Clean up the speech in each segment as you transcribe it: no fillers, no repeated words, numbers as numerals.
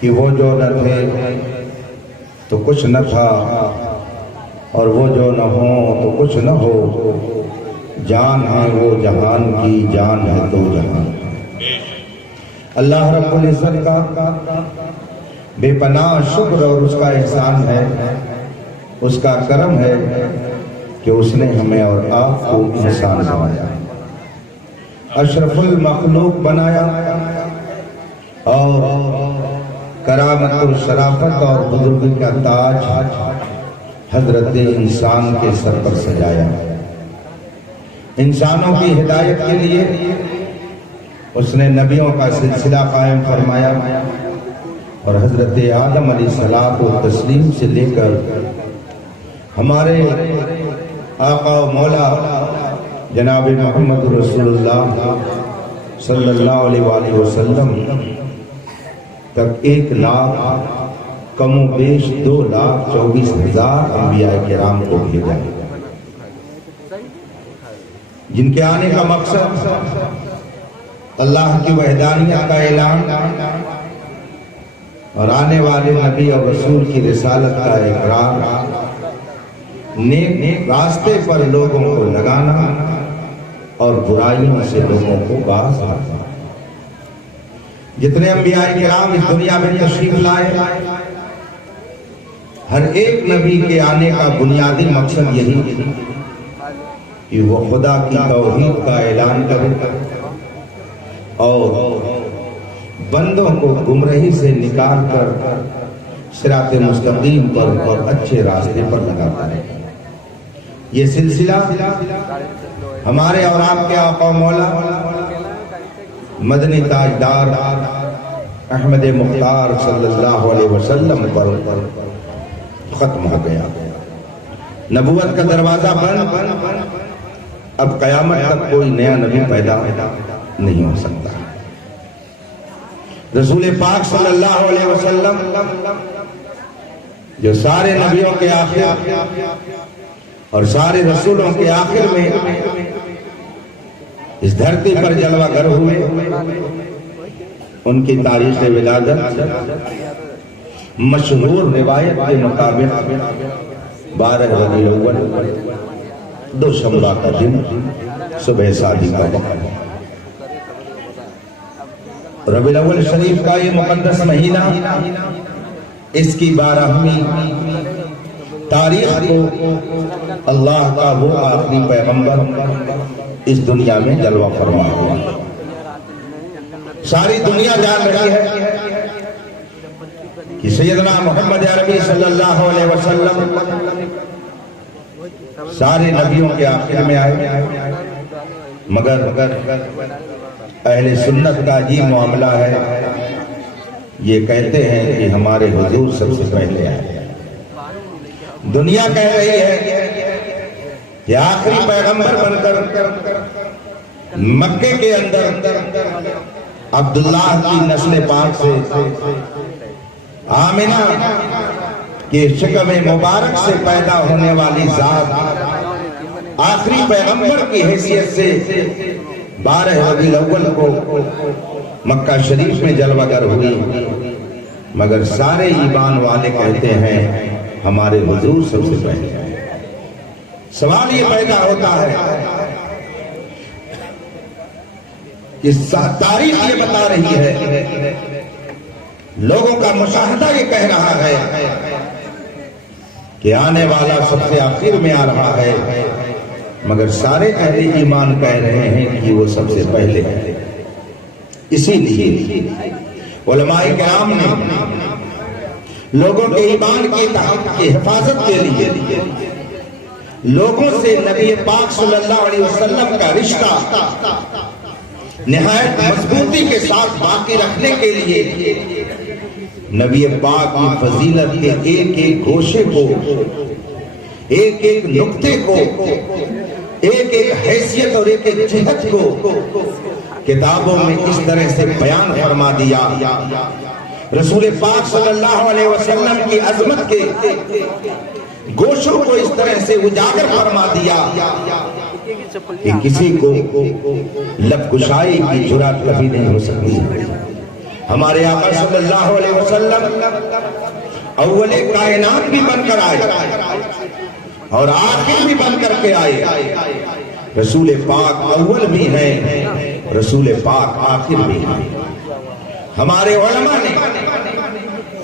کہ وہ جو نہ تھے تو کچھ نہ تھا، اور وہ جو نہ ہو تو کچھ نہ ہو، جان ہے وہ جہان کی، جان ہے تو جہان۔ اللہ رب العزت کا بے پناہ شکر اور اس کا احسان ہے، اس کا کرم ہے کہ اس نے ہمیں اور آپ کو انسان بنایا، اشرف المخلوق بنایا، اور کرامت و شرافت اور بزرگی کا تاج حضرت انسان کے سر پر سجایا۔ انسانوں کی ہدایت کے لیے اس نے نبیوں کا سلسلہ قائم فرمایا، اور حضرت آدم علیہ الصلوۃ والتسلیم سے لے کر ہمارے آقا و مولا جناب محمد رسول اللہ صلی اللہ علیہ وآلہ وسلم تک 1,00,000 کم و بیش 2,24,000 انبیاء کرام کو بھیجا، جن کے آنے کا مقصد اللہ کی وحدانیت کا اعلان اور آنے والے نبی اور رسول کی رسالت کا اقرار، نیک راستے پر لوگوں کو لگانا اور برائیوں سے لوگوں کو باز رکھنا۔ جتنے انبیاء کرام اس دنیا میں تشریف لائے، ہر ایک نبی کے آنے کا بنیادی مقصد یہی کہ وہ خدا کی توحید کا اعلان کرے اور بندوں کو گمراہی سے نکال کر صراط مستقیم پر اور اچھے راستے پر لگاتا ہے۔ یہ سلسلہ ہمارے اور آپ کے آقا مولا مدنی تاجدار احمد مختار صلی اللہ علیہ وسلم پر ختم ہو گیا۔ نبوت کا دروازہ بند، اب قیامت تک کوئی نیا نبی پیدا نہیں ہو سکتا۔ رسول پاک صلی اللہ علیہ وسلم جو سارے نبیوں کے آخر اور سارے رسولوں کے آخر میں اس دھرتی پر جلوہ گر ہوئے، ان کی تاریخ ولادت مشہور روایت کے مطابق 12 ربیع الاول دوشنبہ کا دن صبح شادی کا وقت۔ ربیع الاول شریف کا یہ مقدس مہینہ، اس کی 12ویں تاریخ کو اللہ کا وہ آخری پیغمبر اس دنیا میں جلوہ فرما ہوا۔ ساری دنیا جان رہی ہے کہ سیدنا محمد عربی صلی اللہ علیہ وسلم سارے نبیوں کے آخر میں آئے، مگر اہل سنت کا یہ معاملہ ہے، یہ کہتے ہیں کہ ہمارے حضور سب سے پہلے آئے۔ دنیا کہہ رہی ہے کہ آخری پیغمبر بن کر مکے کے اندر عبداللہ کی نسل پاک سے آمنہ کے شکم مبارک سے پیدا ہونے والی ذات آخری پیغمبر کی حیثیت سے 12 ربیع الاول کو مکہ شریف میں جلوہ گر ہوئی، مگر سارے ایمان والے کہتے ہیں ہمارے حضور سب سے پہلے۔ سوال یہ پیدا ہوتا ہے کہ تاریخ یہ بتا رہی ہے، لوگوں کا مشاہدہ یہ کہہ رہا ہے کہ آنے والا سب سے آخر میں آ رہا ہے، مگر سارے اہل ایمان کہہ رہے ہیں کہ وہ سب سے پہلے ہے۔ اسی لیے علماء کرام نے لوگوں کے ایمان کی حفاظت کے لیے لوگوں سے نبی پاک صلی اللہ علیہ وسلم کا رشتہ نہایت مضبوطی کے ساتھ باقی رکھنے کے لیے نبی پاک کی فضیلت کے ایک ایک گوشے کو، ایک ایک نقطے کو، ایک ایک حیثیت اور ایک ایک جہت کو کتابوں میں اس طرح سے بیان فرما دیا۔ رسول پاک صلی اللہ علیہ وسلم کی عظمت کے گوشوں کو اس طرح سے اجاگر فرما دیا کہ کسی کو لب کشائی کی جرات کبھی نہیں ہو سکتی۔ ہمارے آقا صلی اللہ علیہ وسلم اول کائنات بھی بن کر آئے اور آخر بھی بن کر کے آئے. رسول پاک اول بھی ہیں، رسول پاک آخر بھی ہیں. ہمارے علماء نے،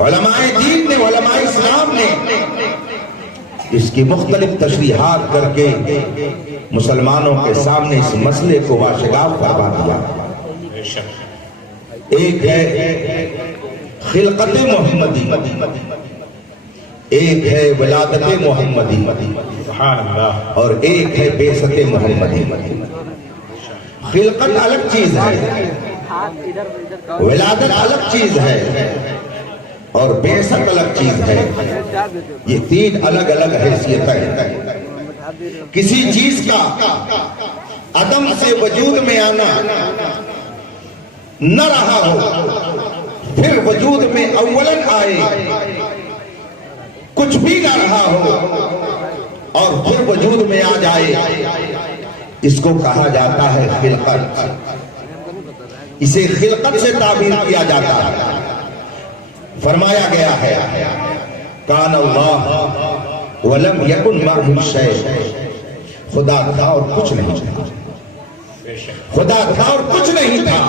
علماء دین نے، علماء اسلام نے اس کی مختلف تشریحات کر کے مسلمانوں کے سامنے اس مسئلے کو واشگاف فرما دیا. ایک ہے خلقت محمدی، ایک ہے ولادت محمدی، اور ایک ہے بعثت محمدی. خلقت الگ چیز ہے، ولادت الگ چیز ہے، اور بعثت الگ چیز ہے. یہ تین الگ الگ حیثیتیں ہیں. کسی چیز کا عدم سے وجود میں آنا نہ رہا ہو، پھر وجود میں اولاً آئے، کچھ بھی نہ رہا ہو اور پھر وجود میں آ جائے، اس کو کہا جاتا ہے خلقت. اسے خلقت سے تعبیر کیا جاتا ہے. فرمایا گیا ہے کان اللہ ولم یکن معہ شیء، خدا تھا اور کچھ نہیں تھا. خدا تھا اور کچھ نہیں تھا.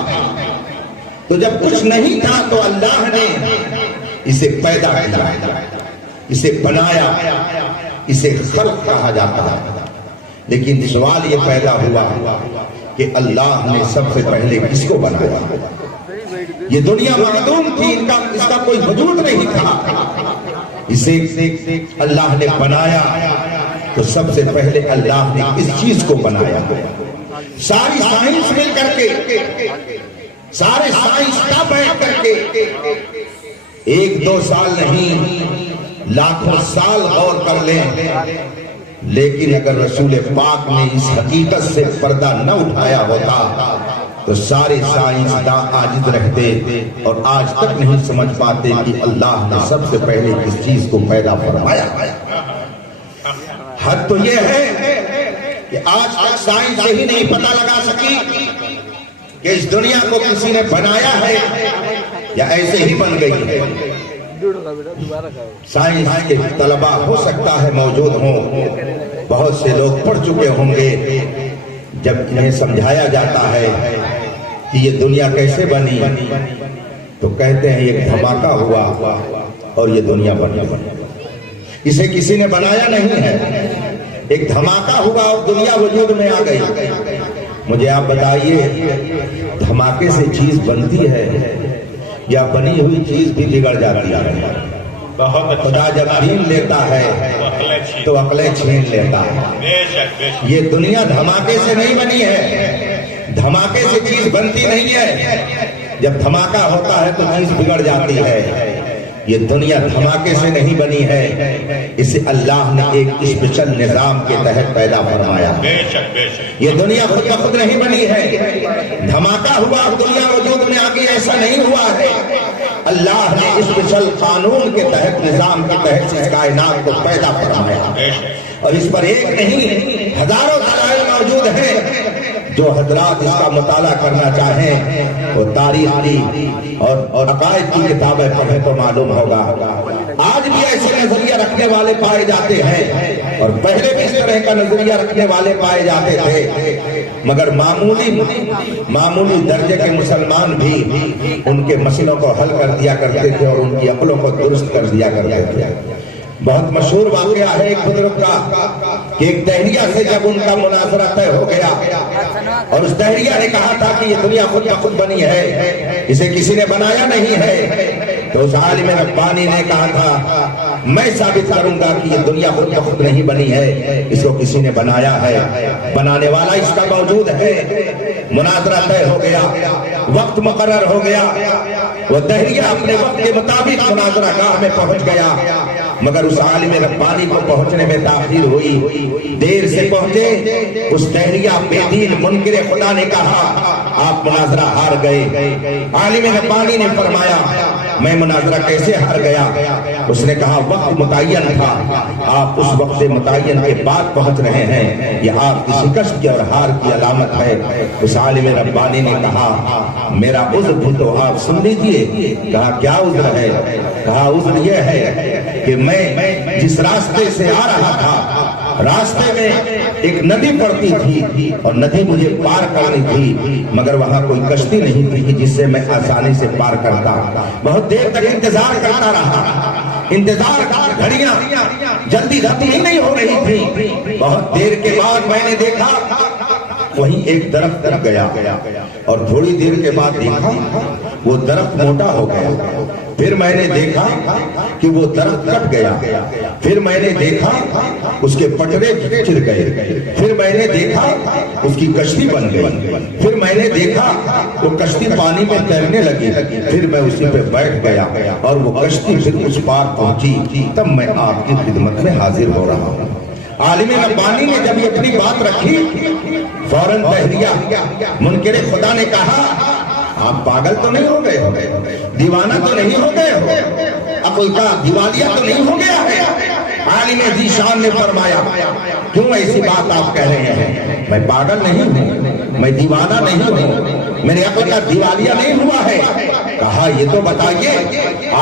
تو جب کچھ نہیں تھا تو اللہ نے اسے پیدا کیا، اسے بنایا، اسے خلق کہا جاتا ہے. لیکن سوال یہ پیدا ہوا کہ اللہ نے سب سے پہلے کس کو بنایا؟ یہ دنیا معدوم تھی، اس کا کوئی وجود نہیں تھا. اسے اللہ نے بنایا تو سب سے پہلے اللہ نے اس چیز کو بنایا. ساری سائنس مل کر کے، سارے سائنسداں بیٹھ کر کے ایک دو سال نہیں لاکھوں سال غور کر لیں، لیکن اگر رسول پاک نے اس حقیقت سے پردہ نہ اٹھایا ہوتا تو سارے سائنسداں عاجز رہتے اور آج تک نہیں سمجھ پاتے کہ اللہ نے سب سے پہلے کس چیز کو پیدا فرمایا. حد تو یہ ہے کہ آج تک سائنس یہی نہیں پتہ لگا سکی کہ اس دنیا کو کسی نے بنایا ہے یا ایسے ہی بن گئی ہے. سائنس کے طلباء ہو سکتا ہے موجود ہوں، بہت سے لوگ پڑھ چکے ہوں گے. جب انہیں سمجھایا جاتا ہے کہ یہ دنیا کیسے بنی تو کہتے ہیں ایک دھماکہ ہوا اور یہ دنیا بنی. اسے کسی نے بنایا نہیں ہے، ایک دھماکہ ہوا اور دنیا وجود میں آ گئی. مجھے آپ بتائیے دھماکے سے چیز بنتی ہے یا بنی ہوئی چیز بھی بگڑ جاتی ہے؟ خدا جب چھین لیتا ہے تو عقلیں چھین لیتا ہے. یہ دنیا دھماکے سے نہیں بنی ہے، دھماکے سے چیز بنتی نہیں ہے. جب دھماکہ ہوتا ہے تو چیز بگڑ جاتی ہے. یہ دنیا دھماکے سے نہیں بنی ہے، اسے اللہ نے ایک اسپیشل نظام کے تحت پیدا فرمایا. یہ دنیا خود بخود نہیں بنی ہے، دھماکہ ہوا دنیا وجود میں آگے، ایسا نہیں ہوا ہے. اللہ نے اسپیشل قانون کے تحت، نظام کے تحت اس کائنات کو پیدا فرمایا. اور اس پر ایک نہیں ہزاروں دلائل موجود ہیں. جو حضرات اس کا مطالعہ کرنا چاہیں وہ تاریخ کی اور عقائد کی کتابیں پڑھیں تو معلوم ہوگا. آج بھی ایسے نظریہ رکھنے والے پائے جاتے ہیں اور پہلے بھی اس طرح کا نظریہ رکھنے والے پائے جاتے تھے، مگر معمولی درجے کے مسلمان بھی ان کے مسئلوں کو حل کر دیا کرتے تھے اور ان کی عقلوں کو درست کر دیا کرتے تھے. بہت مشہور واقعہ ہے ایک بزرگ کا کہ ایک دہریہ سے جب ان کا مناظرہ طے ہو گیا اور اس دہریہ نے کہا تھا کہ یہ دنیا خود بخود بنی ہے، اسے کسی نے بنایا نہیں ہے، تو اس عالم ربانی نے کہا تھا میں ثابت کروں گا کہ یہ دنیا خود بخود نہیں بنی ہے، اس کو کسی نے بنایا ہے، بنانے والا اس کا موجود ہے. مناظرہ طے ہو گیا، وقت مقرر ہو گیا، وہ دہریہ اپنے وقت کے مطابق مناظرہ گاہ میں پہنچ گیا، مگر اس عالم ربانی کو پہنچنے میں تاخیر ہوئی. دیر سے پہنچے اس دہریہ بے دین منکر خدا نے کہا آپ مناظرہ ہار گئے. عالم ربانی نے فرمایا میں مناظرہ کیسے ہار گیا؟ اس نے کہا وقت متعین تھا، آپ اس وقت متعین کے بعد پہنچ رہے ہیں، یہ آپ کی شکست کی اور ہار کی علامت ہے۔ اس عالم ربانی نے کہا میرا عذر بھی تو آپ سن لیجیے۔ کہا کیا عذر ہے؟ کہا عذر یہ ہے کہ میں جس راستے سے آ رہا تھا، راستے میں ایک ندی پڑتی تھی اور ندی مجھے پار کرنی تھی، مگر وہاں کوئی کشتی نہیں تھی جس سے میں آسانی سے پار کرتا۔ بہت دیر تک انتظار کرتا رہا، انتظار گھڑیاں جلدی رتی ہی نہیں ہو رہی تھی۔ بہت دیر کے بعد میں نے دیکھا وہیں ایک درخت لگ گیا اور تھوڑی دیر کے بعد دیکھا وہ درخت موٹا ہو گیا۔ پھر میں نے دیکھا کہ وہ درخت کٹ گیا۔ پھر میں نے دیکھا اس کے پٹرے چر گئے۔ پھر میں نے دیکھا اس کی کشتی بن گئی۔ پھر میں نے دیکھا وہ کشتی پانی میں تیرنے لگی۔ پھر میں اسی پہ بیٹھ گیا اور وہ کشتی پھر اس پار پہنچی، تب میں آپ کی خدمت میں حاضر ہو رہا ہوں۔ عالم ربانی نے جب یہ اپنی بات رکھی فوراً دہریہ منکر خدا نے کہا آپ پاگل تو نہیں ہو گئے ہو، دیوانہ تو نہیں ہو گئے ہو، عقل کا دیوالیہ تو نہیں ہو گیا ہے؟ عالم ذیشان نے فرمایا کیوں ایسی بات آپ کہہ رہے ہیں؟ میں پاگل نہیں ہوں، میں دیوانہ نہیں ہوں، میرے عقل کا دیوالیہ نہیں ہوا ہے۔ کہا یہ تو بتائیے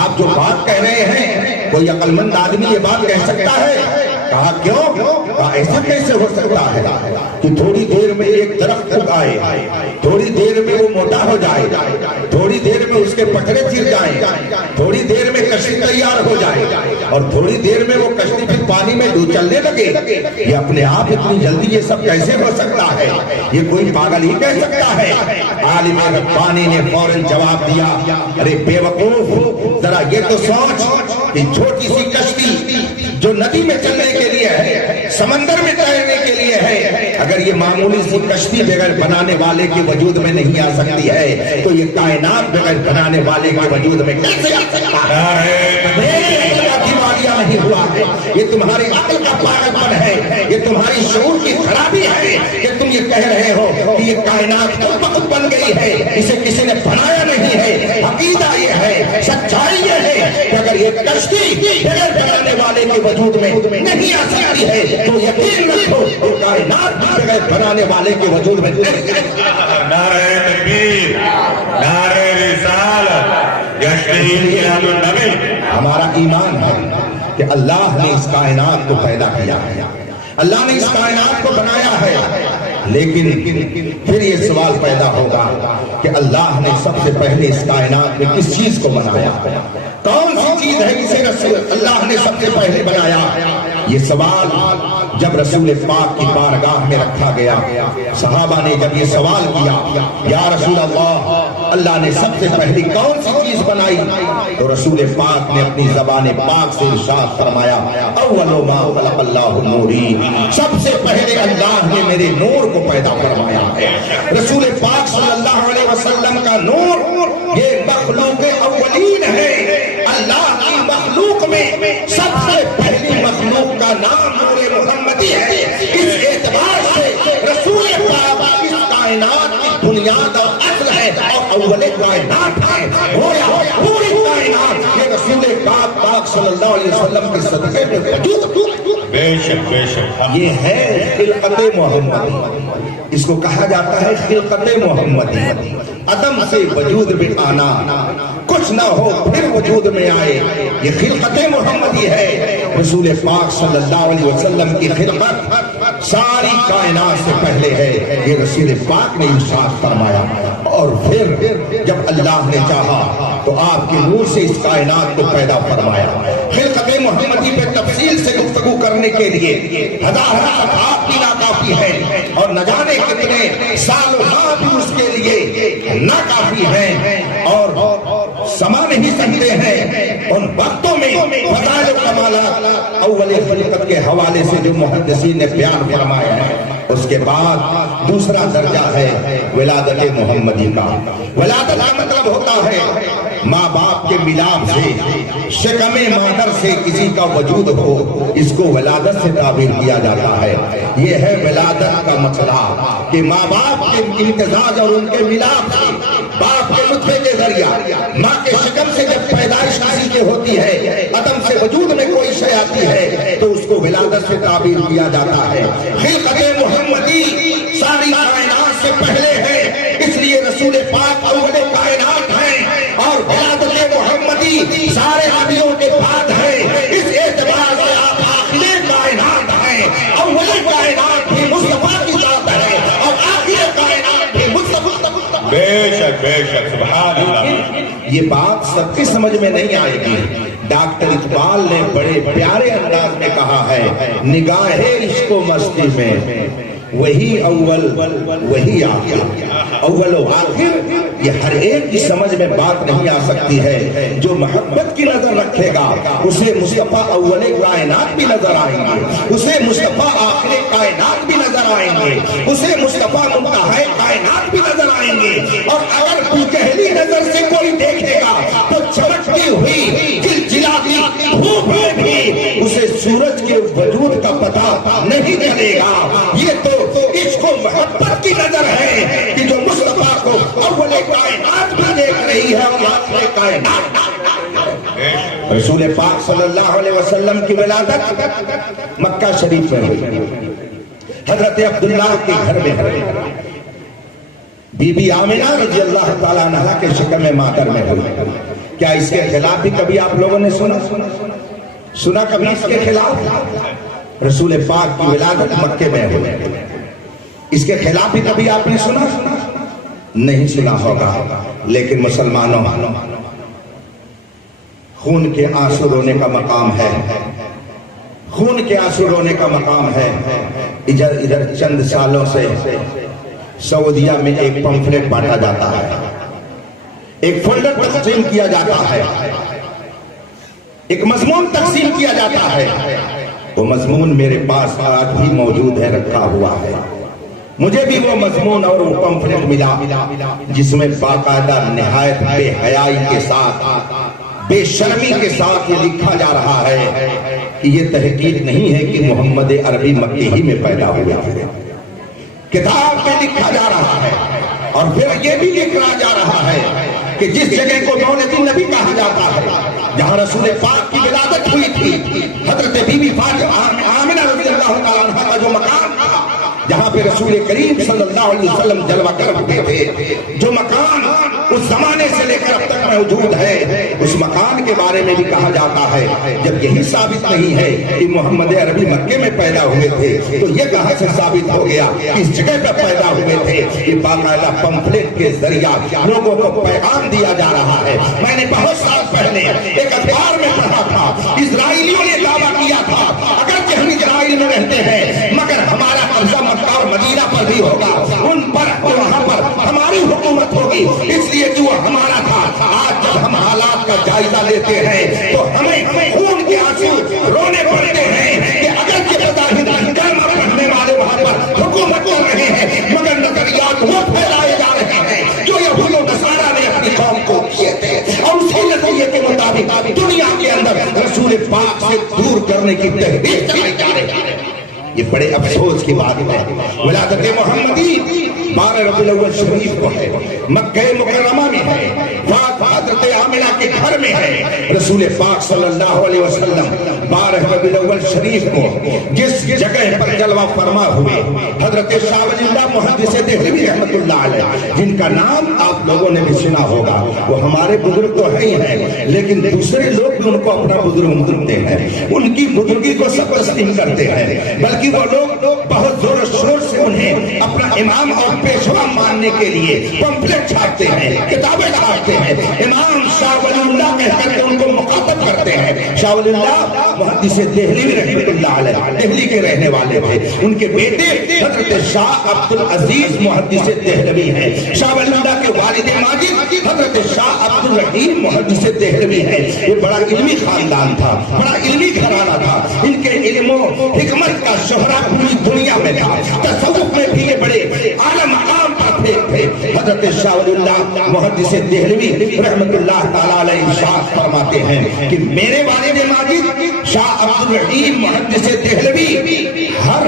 آپ جو بات کہہ رہے ہیں کوئی عقل مند آدمی یہ بات کہہ سکتا ہے؟ کہا کیوں؟ کہا ایسا کیسے ہو سکتا ہے کہ تھوڑی دیر میں ایک درخت اگائے، تھوڑی دیر میں وہ موٹا ہو جائے، تھوڑی دیر میں اس کے پٹھرے چر جائیں، تھوڑی دیر میں کشتی تیار ہو جائے اور تھوڑی دیر میں وہ کشتی پھر پانی میں چلنے لگے؟ یہ اپنے آپ اتنی جلدی یہ سب کیسے ہو سکتا ہے؟ یہ کوئی پاگل ہی کہہ سکتا ہے؟ عالم ربانی نے فوراً جواب دیا ارے بے وقوف، ذرا یہ تو سوچ کہ چھوٹی سی کشتی جو ندی میں چلنے کے لیے ہے، سمندر میں تیرنے کے لیے ہے، اگر یہ معمولی سی کشتی بغیر بنانے والے کے وجود میں نہیں آ سکتی ہے تو یہ کائنات بغیر بنانے والے کے وجود میں کیسے آ سکتا ہے؟ دیوالیہ نہیں ہوا ہے، یہ تمہاری عقل کا پاگل پن ہے، یہ تمہاری شعور کی خرابی ہے کہ تم یہ کہہ رہے ہو کہ یہ کائنات کب وقت بن گئی ہے، اسے کسی نے بنایا نہیں ہے۔ عقیدہ یہ ہے، سچائی یہ ہے کہ اگر یہ کشتی بغیر بنانے والے کے وجود میں نہیں آ سکتی ہے تو یقین رکھو کہ کائنات بغیر بنانے والے کے وجود میں نہیں آ سکتی۔ نعرہ تکبیر، نعرہ رسالت، یشہد میلاد النبی۔ ہمارا ایمان ہے کہ اللہ نے اس کائنات کو پیدا کیا ہے، اللہ نے اس کائنات کو بنایا ہے، لیکن پھر یہ سوال پیدا ہوگا کہ اللہ نے سب سے پہلے اس کائنات میں کس چیز کو بنایا؟ کون سی چیز ہے جسے رسول اللہ نے سب سے پہلے بنایا؟ یہ سوال جب رسول پاک کی بارگاہ میں رکھا گیا، صحابہ نے جب یہ سوال کیا یا رسول اللہ نے سب سے پہلی کون سی چیز بنائی؟ تو رسول پاک نے اپنی زبان پاک سے ارشاد فرمایا اول ما خلق اللہ نوری، سب سے پہلے اللہ نے میرے نور کو پیدا فرمایا ہے۔ رسول پاک صلی اللہ علیہ وسلم کا نور یہ مخلوق اولین ہے، اللہ کی مخلوق میں سب سے پہلی مخلوق کا نام نور محمدی ہے۔ اس اعتبار سے رسول پاک اس کائنات کی بنیاد اور اصل ہے اور اول کائنات ہے۔ گویا پوری کائنات یہ رسول پاک صلی اللہ علیہ وسلم کے صدقے میں وجود۔ بے شک بے شک، یہ ہے خلقت محمدی، اس کو کہا جاتا ہے خلقت محمدی، عدم سے وجود میں آنا، کچھ نہ ہو پھر وجود میں آئے، یہ خلقت محمدی ہے۔ رسول پاک صلی اللہ علیہ وسلم کی خلقت ساری کائنات سے پہلے ہے، یہ رسول پاک نے ارشاد فرمایا۔ اور پھر جب اللہ نے چاہا تو آپ کے نور سے اس کائنات کو پیدا فرمایا۔ خلقت محمدی پہ تفصیل سے گفتگو کرنے کے لیے ہزار صفحات کی ناکافی ہے اور نہ جانے کتنے سالوں بھی اس کے لیے ناکافی ہیں اور سما نہیں سکتے ہیں۔ ان وقتوں میں فضائل و کمالات اول خلقت کے حوالے سے جو محدثین نے بیان فرمایا ہے، اس کے بعد دوسرا درجہ ہے ولادت محمدی کا۔ ولادت کا مطلب ہوتا ہے ماں باپ کے ملاپ سے، شکم مادر سے کسی کا وجود ہو، اس کو ولادت سے تعبیر کیا جاتا ہے۔ یہ ہے ولادت کا مسئلہ کہ ماں باپ کے امتزاج اور ان کے ملاپ سے باپ باپ کے نطفے کے ذریعہ ماں کے شکم سے جب پیدائش کسی کی ہوتی ہے، عدم سے وجود میں کوئی شے آتی ہے تو اس کو ولادت سے تعبیر کیا جاتا ہے۔ خلقت محمدی ساری کائنات سے پہلے ہے، اس لیے رسول پاک اول کائنات ہیں، اور ولادت محمدی سارے نبیوں کے بعد ہے۔ اس اعتبار سے آپ آخر کائنات ہیں، اول کائنات بھی مصطفیٰ کی ذات ہے اور آخر کائنات بھی مصطفیٰ۔ بے شک سبحان اللہ۔ یہ بات سب کی سمجھ میں نہیں آئے گی۔ ڈاکٹر اقبال نے بڑے پیارے انداز میں کہا ہے، نگاہ عشق و مستی میں وہی اول وہی آخر۔ اول و آخر یہ ہر ایک کی سمجھ میں بات نہیں آ سکتی ہے۔ جو محبت کی نظر رکھے گا اسے مصطفیٰ اول کائنات بھی نظر آئیں گے، اسے مصطفیٰ آخر کائنات بھی نظر آئیں گے، اسے مصطفیٰ منتہی کائنات بھی نظر آئیں گے۔ اور اگر پہلی نظر سے کوئی دیکھے گا تو چمکتی ہوئی چلچلاتی دھوپ میں بھی اسے سورج کے وجود کا پتہ نہیں چلے گا۔ یہ تو عشق و محبت کی نظر ہے کہ جو مصطفیٰ کو اول کائنات بھی دیکھ رہی ہے اور آخر کائنات۔ رسول پاک صلی اللہ علیہ وسلم کی ولادت مکہ شریف میں ہوئی، حضرت عبداللہ کے گھر میں ہوئی، بی بی آمنہ رضی اللہ تعالیٰ عنہا کے شکم مادر میں ہوئی۔ کیا اس کے خلاف بھی کبھی آپ لوگوں نے سنا کبھی اس کے خلاف؟ رسول پاک کی ولادت مکے میں ہوئی، اس کے خلاف بھی کبھی آپ نے سنا؟ نہیں سنا ہوگا۔ لیکن مسلمانوں، خون کے آنسو رونے کا مقام ہے، خون کے آنسو رونے کا مقام ہے۔ ادھر چند سالوں سے سعودیہ میں ایک پمفلٹ بانٹا جاتا ہے، ایک فولڈر تقسیم کیا جاتا ہے، ایک مضمون تقسیم کیا جاتا ہے۔ وہ مضمون میرے پاس آج بھی موجود ہے، رکھا ہوا ہے۔ مجھے بھی وہ مضمون اور وہ پمفلٹ ملا جس میں باقاعدہ نہایت بے حیائی کے ساتھ، بے شرمی کے ساتھ یہ لکھا جا رہا ہے کہ یہ تحقیق نہیں ہے کہ محمد عربی مکے ہی میں پیدا ہوا ہے۔ کتاب میں لکھا جا رہا ہے، اور پھر یہ بھی لکھا جا رہا ہے کہ جس جگہ کو دولت النبی کہا جاتا ہے، جہاں رسول پاک کی ولادت ہوئی تھی، حضرت بی بی آمنہ رضی اللہ تعالیٰ عنہا کا جو مکان تھا، جہاں پہ رسول کریم صلی اللہ علیہ وسلم جلوہ گر ہوتے تھے، جو مکان اس زمانے سے لے کر اب تک موجود ہے، اس مکان کے بارے میں بھی کہا جاتا ہے جب یہی ثابت نہیں ہے کہ محمد عربی مکے میں پیدا ہوئے تھے تو یہ کہاں سے ثابت ہو گیا کہ اس جگہ پہ پیدا ہوئے تھے؟ یہ باقاعدہ پمفلٹ کے ذریعہ لوگوں کو پیغام دیا جا رہا ہے۔ میں نے بہت سال پہلے ایک اخبار میں پڑھا تھا، اسرائیلیوں نے دعویٰ کیا تھا اگرچہ ہم اسرائیل میں رہتے ہیں مگر ہمارا قبضہ مکہ اور مدینہ پر بھی ہوگا، ان پر وہاں پر ہماری حکومت ہوگی، اس لیے جو ہمارا تھا۔ آج جب ہم حالات کا جائزہ لیتے ہیں تو ہمیں خون کے آنسو رونے پڑتے ہیں کہ اگر یہ بظاہر کلمہ پڑھنے والے وہاں پر حکومت کر رہے ہیں مگر نظریات وہ پھیلائے جا رہے ہیں جو یہود و نصارہ نے اپنی قوم کو کیے تھے، اور اسی نظریے کے مطابق دنیا کے اندر رسول پاک سے دور کرنے کی تحریک چلائی جا رہی ہے۔ یہ بڑے افسوس کی بات ہے۔ ولادت محمدی 12 ربیع الاول شریف کو ہے، مکہ مکرمہ میں ہے، حضرت آمنہ کے گھر میں ہے۔ رسول پاک صلی اللہ علیہ وسلم 12 ربیع الاول شریف کو جس جگہ پر جلوہ فرما ہوئے، حضرت شاہ ولی اللہ محدث دہلوی رحمۃ اللہ علیہ، جن کا نام آپ لوگوں نے بھی سنا ہوگا، وہ ہمارے بزرگ تو ہی ہیں لیکن دوسرے لوگ ان کو اپنا بزرگ مانتے ہیں، ان کی بزرگی کو سب تسلیم کرتے ہیں، بلکہ وہ لوگ بہت زور و شور سے انہیں اپنا امام اور پیشوا ماننے کے لیے پمفلٹ چھاپتے ہیں، کتابیں چھاپتے ہیں، امام شاہ ولی اللہ کہہ کر کے ان کو مخاطب کرتے ہیں۔ شاہ ولی اللہ محدث دہلوی رحمۃ اللہ علیہ دہلی کے رہنے والے تھے، ان کے بیٹے حضرت شاہ عبد العزیز محدث دہلوی ہیں، شاہ ولی اللہ کے والد ماجد حضرت شاہ عبد الرحیم محدث دہلوی ہیں۔ یہ بڑا علمی خاندان تھا، بڑا علمی گھرانہ تھا، ان کے علم و حکمت کا شہرہ پوری دنیا میں تھا، تصوف میں بھی یہ بڑے اعلیٰ مقام پر تھے۔ حضرت شاہ ولی اللہ محدث دہلوی رحمۃ اللہ تعالیٰ علیہ ارشاد فرماتے ہیں کہ میرے والد ماجد شاہ عبد الرحیم محدث دہلوی ہر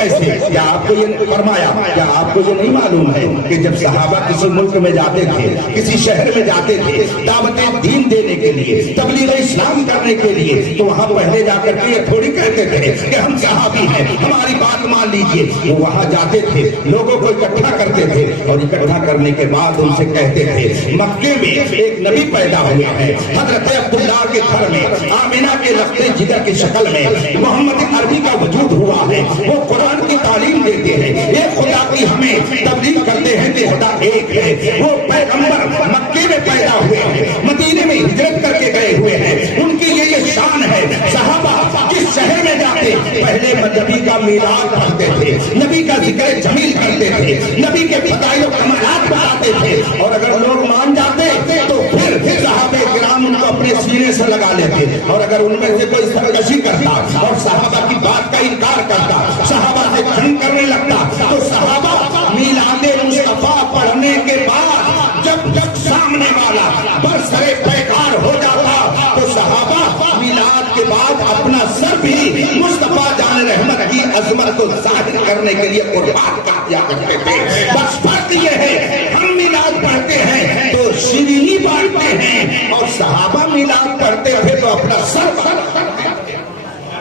کیسے؟ کیا آپ کو یہ فرمایا؟ کیا آپ کو یہ نہیں معلوم ہے کہ جب صحابہ کسی ملک میں جاتے تھے، کسی شہر میں جاتے تھے دعوت دین دینے کے لیے، تبلیغ اسلام کرنے کے لیے، تو وہاں پہلے جا کر کے یہ تھوڑی کہتے تھے کہ ہم صحابی ہیں، ہماری بات مان لیجیے. وہ وہاں جاتے تھے، لوگوں کو اکٹھا کرتے تھے، اور اکٹھا کرنے کے بعد ان سے کہتے تھے مکے میں ایک نبی پیدا ہوئے ہیں، حضرت عبداللہ کے گھر میں آمینہ کے لختے جگر کی شکل میں محمد عربی کا وجود ہوا ہے، وہ قرآن کی تعلیم دیتے ہیں، ایک خدا کی ہمیں تبلیغ کرتے ہیں کہ خدا ایک ہے. وہ پیغمبر مکے میں پیدا ہوئے ہیں، مدینے میں ہجرت کر کے گئے ہوئے ہیں، ان کی یہ شان ہے. صحابہ جس شہر میں جاتے پہلے نبی کا میلاد پڑھتے تھے، نبی کا ذکر جمیل کرتے تھے، نبی کے فضائل و کمالات بتاتے تھے، اور اگر لوگ مان جاتے تو پھر صحابہ کرام ان کو اپنے سینے سے لگا لیتے، اور اگر ان میں سے کوئی سرکشی کرتا اور صحابہ کی بات کا انکار کرتا، صحابہ سے جنگ کرنے لگتا، تو صحابہ میلاد مصطفیٰ پڑھنے کے بعد جب سامنے والا برسرے پیکار ہو جاتا تو صحابہ میلاد کے بعد اپنا سر بھی مصطفیٰ جان رحمت کی عظمت کو ظاہر کرنے کے لیے قربان کر دیا کرتے تھے. بس فرق یہ ہے ہم میلاد پڑھتے ہیں تو شیرینی بانٹتے ہیں، اور صحابہ میلاد پڑھتے تھے تو اپنا سر کرتے تھے.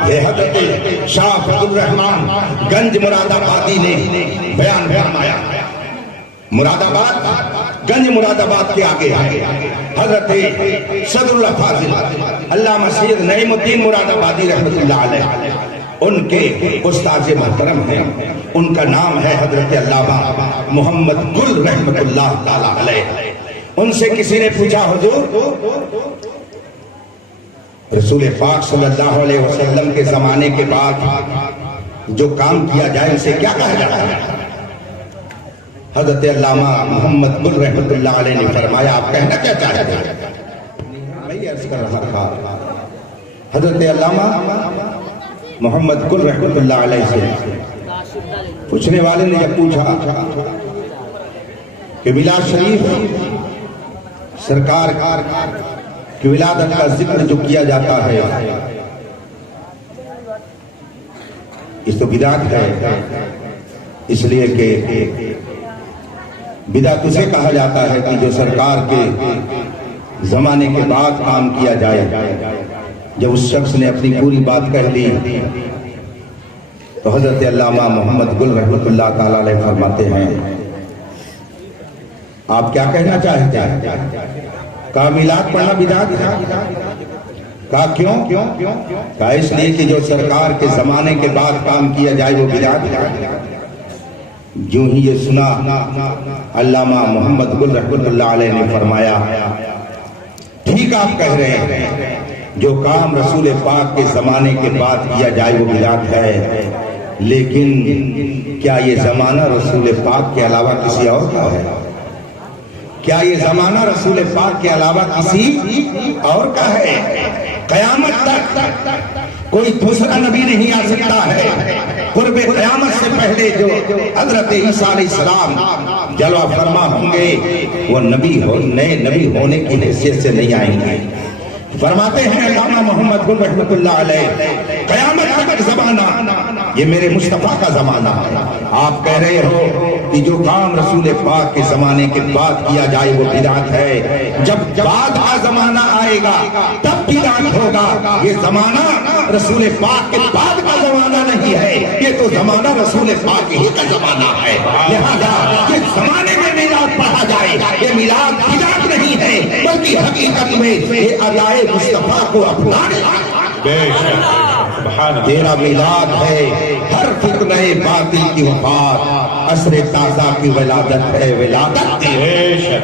یہ حضرت شاہ عبد الرحمان گنج مراد آبادی نے بیان فرمایا. مراد آباد گنج مراد آباد کے آگے حضرت صدر اللہ فاضل علامہ سید نعیم الدین مراد آبادی رحمۃ اللہ علیہ، ان کے استاد محترم ہیں، ان کا نام ہے حضرت علامہ محمد گل رحمۃ اللہ تعالی علیہ. ان سے کسی نے پوچھا حضور رسول پاک صلی اللہ علیہ وسلم کے زمانے کے بعد جو کام کیا جائے اسے کیا کہا جاتا ہے؟ حضرت علامہ محمد گل رحمۃ اللہ علیہ نے فرمایا آپ کہنا کیا چاہتے ہیں؟ میں عرض کر رہا تھا حضرت علامہ محمد گل رحمۃ اللہ علیہ سے پوچھنے والے نے جب پوچھا کہ میلاد شریف سرکار کی ولادت کا ذکر جو کیا جاتا ہے اس تو بدعت ہے، اس لیے کہ بدعت اسے کہا جاتا ہے کہ جو سرکار کے زمانے کے بعد کام کیا جائے. جب اس شخص نے اپنی پوری بات کہہ دی تو حضرت علامہ محمد گل رحمۃ اللہ تعالی علیہ فرماتے ہیں آپ کیا کہنا چاہتے ہیں؟ کہا میلاد پڑھنا بدعت ہے. کہا کیوں؟ کہا اس لیے کہ جو سرکار کے زمانے کے بعد کام کیا جائے وہ بدعت ہے. جو ہی یہ سنا علامہ محمد گل رحمۃ اللہ علیہ نے فرمایا ٹھیک آپ کہہ رہے ہیں، جو کام رسول پاک کے زمانے کے بعد کیا جائے وہ بدعت ہے، لیکن کیا یہ زمانہ رسول پاک کے علاوہ کسی اور کا ہے؟ کیا یہ زمانہ رسول پاک کے علاوہ کسی اور کا ہے؟ قیامت تک کوئی دوسرا نبی نہیں آ سکتا ہے. قرب قیامت سے پہلے جو حضرت عیسیٰ علیہ السلام جلوہ فرما ہوں گے وہ نئے نبی ہونے کی حیثیت سے نہیں آئیں گے. فرماتے ہیں علامہ محمد گل رحمۃ اللہ علیہ قیامت تک زمانہ یہ میرے مصطفیٰ کا زمانہ ہے. آپ کہہ رہے ہو کہ جو کام رسول پاک کے زمانے کے بعد کیا جائے وہ بدعت ہے، جب بعد کا زمانہ آئے گا تب بدعت ہوگا. یہ زمانہ رسول پاک کے بعد کا زمانہ نہیں ہے، یہ تو زمانہ رسول پاک ہی کا زمانہ ہے. لہذا جس زمانے میں میلاد پڑھا جائے یہ میلاد بدعت نہیں ہے بلکہ حقیقت میں یہ ادائے مصطفیٰ کو اپنانا تیرا میلاد ہے. ہر فتنہ باطل کی وفات، عصر تازہ کی ولادت ہے.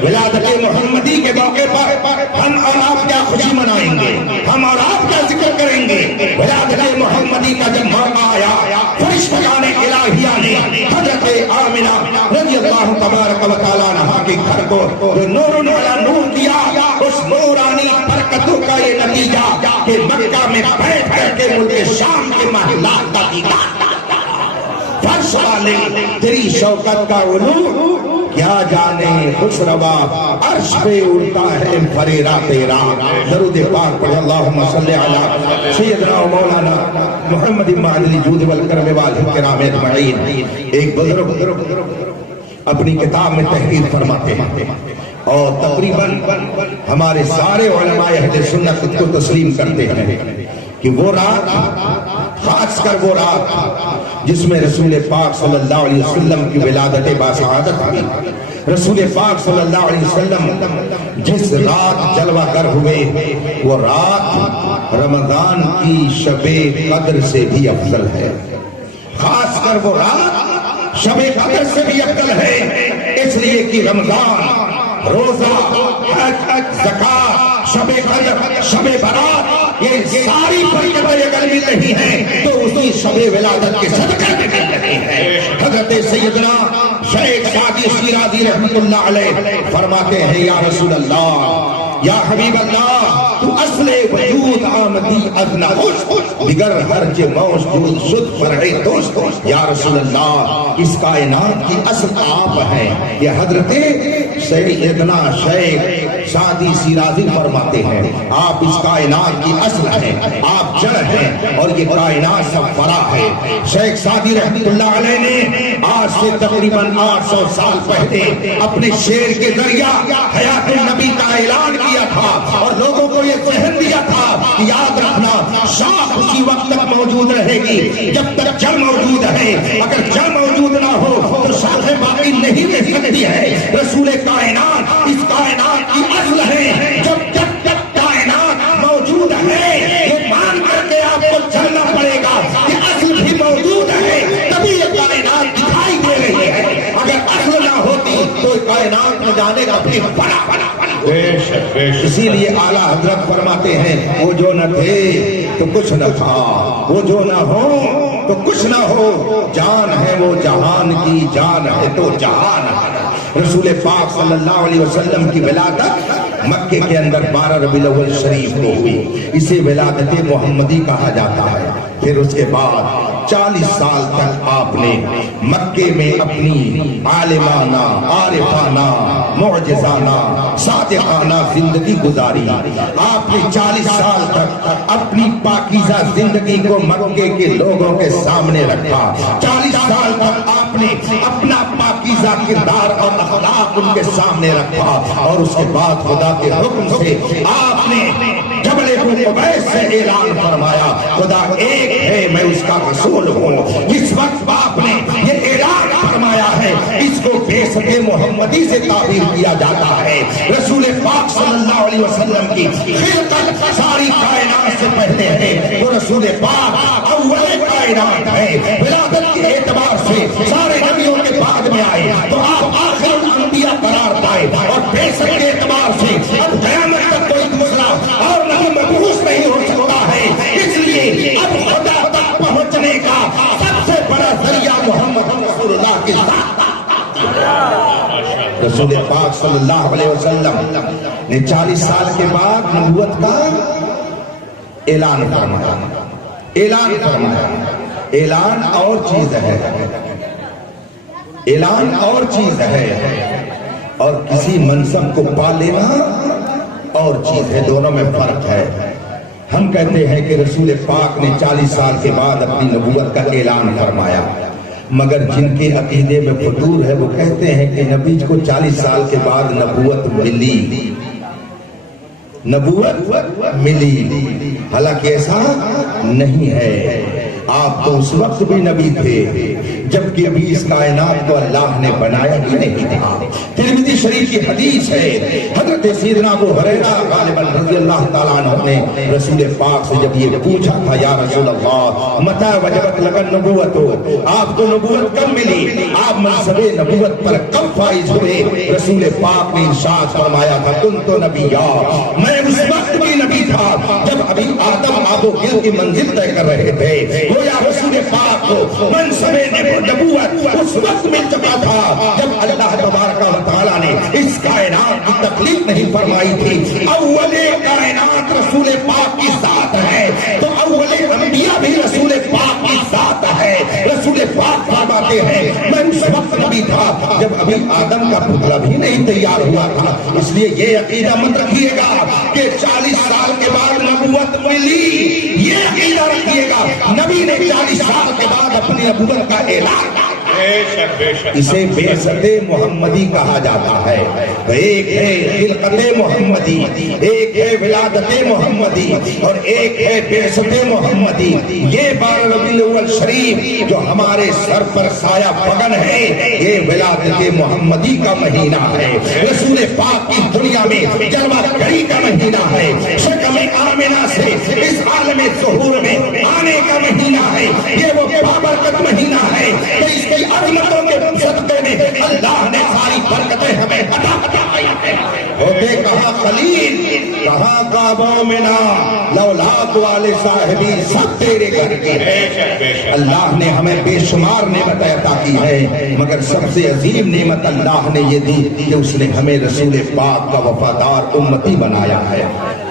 ولادت محمدی کے موقع پر ہم اور آپ کیا خوشی منائیں گے، ہم اور آپ کیا ذکر کریں گے. ولادت محمدی کا جب موقع آیا فرشتگان الہیہ نے حضرت آمنہ رضی اللہ تبارک و تعالیٰ عنہا کے گھر کو جو نور والا نور دیا، اس نورانی برکتوں کا یہ نتیجہ کہ مکہ میں بیٹھ کر کے ملک شام کے محلات کا دیدار، فرش عرش والے تیری شوکت کا علو کیا جانے خوش روا عرش پہ اڑتا ہے فریرا تیرا. درود پاک پڑھ اللہم صلی علی سیدنا و مولانا محمد معدنی جود والکرم والکرام اجمعین. ایک بزرگ اپنی کتاب میں تحقیق فرماتے ہیں اور تقریباً ہمارے سارے علماء اہل سنت کو تسلیم کرتے ہیں کہ وہ رات، خاص کر وہ رات جس میں رسول پاک صلی اللہ علیہ وسلم کی ولادت باسعادت ہوئی، رسول پاک صلی اللہ علیہ وسلم جس رات جلوہ گر ہوئے، وہ رات رمضان کی شب قدر سے بھی افضل ہے. خاص کر وہ رات شب قدر سے بھی افضل ہے، اس لیے کہ رمضان، روزہ، حج، زکات، شب قدر، شب برات، یہ ساری برکتیں اگر مل رہی ہیں تو اسی شب ولادت کے صدقے میں مل رہی ہیں. حضرت سیدنا شیخ سعدی شیرازی رحمۃ اللہ علیہ فرماتے ہیں یا رسول اللہ، یا حبیب اللہ، تو اصل وجود آمدی ادنا دیگر ہرچ موجود شد فرعی دوست. یا رسول اللہ، اس کائنات کی اصل آپ ہیں. یہ حضرت سیدنا شیخ سعدی شیرازی فرماتے ہیں آپ اس کائنات کی اصل ہیں، آپ جڑ ہیں اور یہ کائنات سب فرع ہے. شیخ سعدی رحمۃ اللہ علیہ نے آج سے تقریباً 800 سال پہلے اپنے شعر کے ذریعہ حیات النبی کا اعلان کیا تھا اور لوگوں کو یہ ذہن دیا تھا کہ یاد رکھنا شاخ اسی وقت تک موجود رہے گی جب تک جڑ موجود ہے. اگر جڑ موجود نہ ہو تو شاخیں باقی نہیں رہ سکتی ہے. رسول کائنات اس کائنات کی اصل ہے. جب تک کائنات موجود ہے یہ مان کر کے آپ کو چلنا پڑے گا کہ اصل بھی موجود ہے، تبھی یہ کائنات دکھائی دے رہی ہے. اگر اصل نہ ہوتی تو کائنات میں جانے کا بھی بڑا اسی لیے اعلیٰ حضرت فرماتے ہیں وہ جو نہ تھے تو کچھ نہ تھا، وہ جو نہ ہو تو کچھ نہ ہو، جان ہے وہ جہان کی، جان ہے تو جہان ہے. رسول پاک صلی اللہ علیہ وسلم کی ولادت مکے کے اندر 12 ربیع الاول شریف کو ہوئی. اسے ولادت محمدی کہا جاتا ہے. پھر اس کے بعد 40 سال تک آپ نے مکے میں اپنی عالمانہ، عارفانہ، معجزانہ، صادقانہ زندگی گزاری. آپ نے 40 سال تک اپنی پاکیزہ زندگی کو مکے کے لوگوں کے سامنے رکھا. 40 سال تک آپ نے اپنا پاکیزہ کردار اور اخلاق ان کے سامنے رکھا اور اس کے بعد خدا کے حکم سے آپ نے جبل قبیس سے اعلان فرمایا خدا ایک ہے، میں اس کا رسول ہوں. جس وقت آپ نے یہ اعلان فرمایا ہے اس کو بیسط محمدی سے تعبیر کیا جاتا ہے. رسول پاک صلی اللہ علیہ وسلم کی خلقت ساری کائنات سے پہلے ہے. وہ رسول پاک اول کائنات ہے. ولادت کے اعتبار سے سارے نبیوں کے بعد میں آئے تو آپ آخر الانبیاء قرار پائے اور بیسط کے اعتبار سے اب قیامت تک کوئی دوسرا اور نبی مبعوث نہیں ہو سکتا ہے. اس لیے اب خدا تک پہنچنے کا سب سے بڑا ذریعہ محمد رسول اللہ کے ساتھ. رسول پاک صلی اللہ علیہ وسلم نے 40 سال کے بعد نبوت کا اعلان فرمایا. اعلان فرمایا. اعلان اور چیز ہے، اعلان اور چیز ہے اور کسی منصب کو پا لینا اور چیز ہے. دونوں میں فرق ہے. ہم کہتے ہیں کہ رسول پاک نے 40 سال کے بعد اپنی نبوت کا اعلان فرمایا، مگر جن کے عقیدے میں فتور ہے وہ کہتے ہیں کہ نبی کو 40 سال کے بعد نبوت ملی، نبوت ملی. حالانکہ ایسا نہیں ہے. آپ تو اس وقت بھی نبی تھے جبکہ ابھی اس کائنات کو اللہ نے بنایا ہی نہیں تھا. ترمذی شریف کی حدیث ہے حضرت سیدنا ابو ہریرہ غالباً رضی اللہ تعالیٰ عنہ نے رسول پاک سے جب یہ پوچھا تھا یا رسول اللہ متى وجبت لك النبوة، آپ کو نبوت کب ملی، آپ منصب نبوت پر کب فائز ہوئے؟ رسول پاک نے ارشاد فرمایا تھا کنت نبیا، میں اس وقت بھی نبی تھا جب ابھی آدم آب و گل کی منزل طے کر رہے تھے. یا رسول پاک کو منصب نبوت اس وقت مل چکا تھا جب اللہ تبارک و تعالیٰ نے اس کائنات کی تخلیق نہیں فرمائی تھی. اول کائنات رسول پاک کی ذات ہے تو اول انبیاء بھی رسول پاک کی ذات ہے. رسول پاک فرما کرتے ہیں میں اس وقت نبی تھا جب ابھی آدم کا پتلا بھی نہیں تیار ہوا تھا. اس لیے یہ عقیدہ مت رکھیے گا کہ 40 سال کے بعد نبوت ملی. یہ عقیدہ رکھیے گا نبی نے 40 سال کے بعد اپنی نبوت کا اعلان کیا. اسے بعثت محمدی کہا جاتا ہے. ایک ہے خلقت محمدی, ایک ہے ولادت محمدی, اور ایک ہے بعثت محمدی. یہ 12 ربیع الاول شریف جو ہمارے سر پر سایہ پگن ہے یہ ولادت محمدی کا مہینہ ہے. رسول پاک کی دنیا میں جلوہ گری کا مہینہ ہے. شکم آمنہ سے اس عالم ظہور میں آنے کا مہینہ ہے. یہ وہ بابرکت مہینہ ہے کہ اس کے عظمتوں کے صدقے میں اللہ نے ساری برکتیں ہمیں عطا فرمائی ہیں. ہوتے کہاں خلیل, کہاں کعبہ منا, لولاک والے صاحبی سب تیرے گھر کے ہیں. اللہ نے ہمیں بے شمار نعمتیں عطا کی ہے, مگر سب سے عظیم نعمت اللہ نے یہ دی کہ اس نے ہمیں رسول پاک کا وفادار امتی بنایا ہے.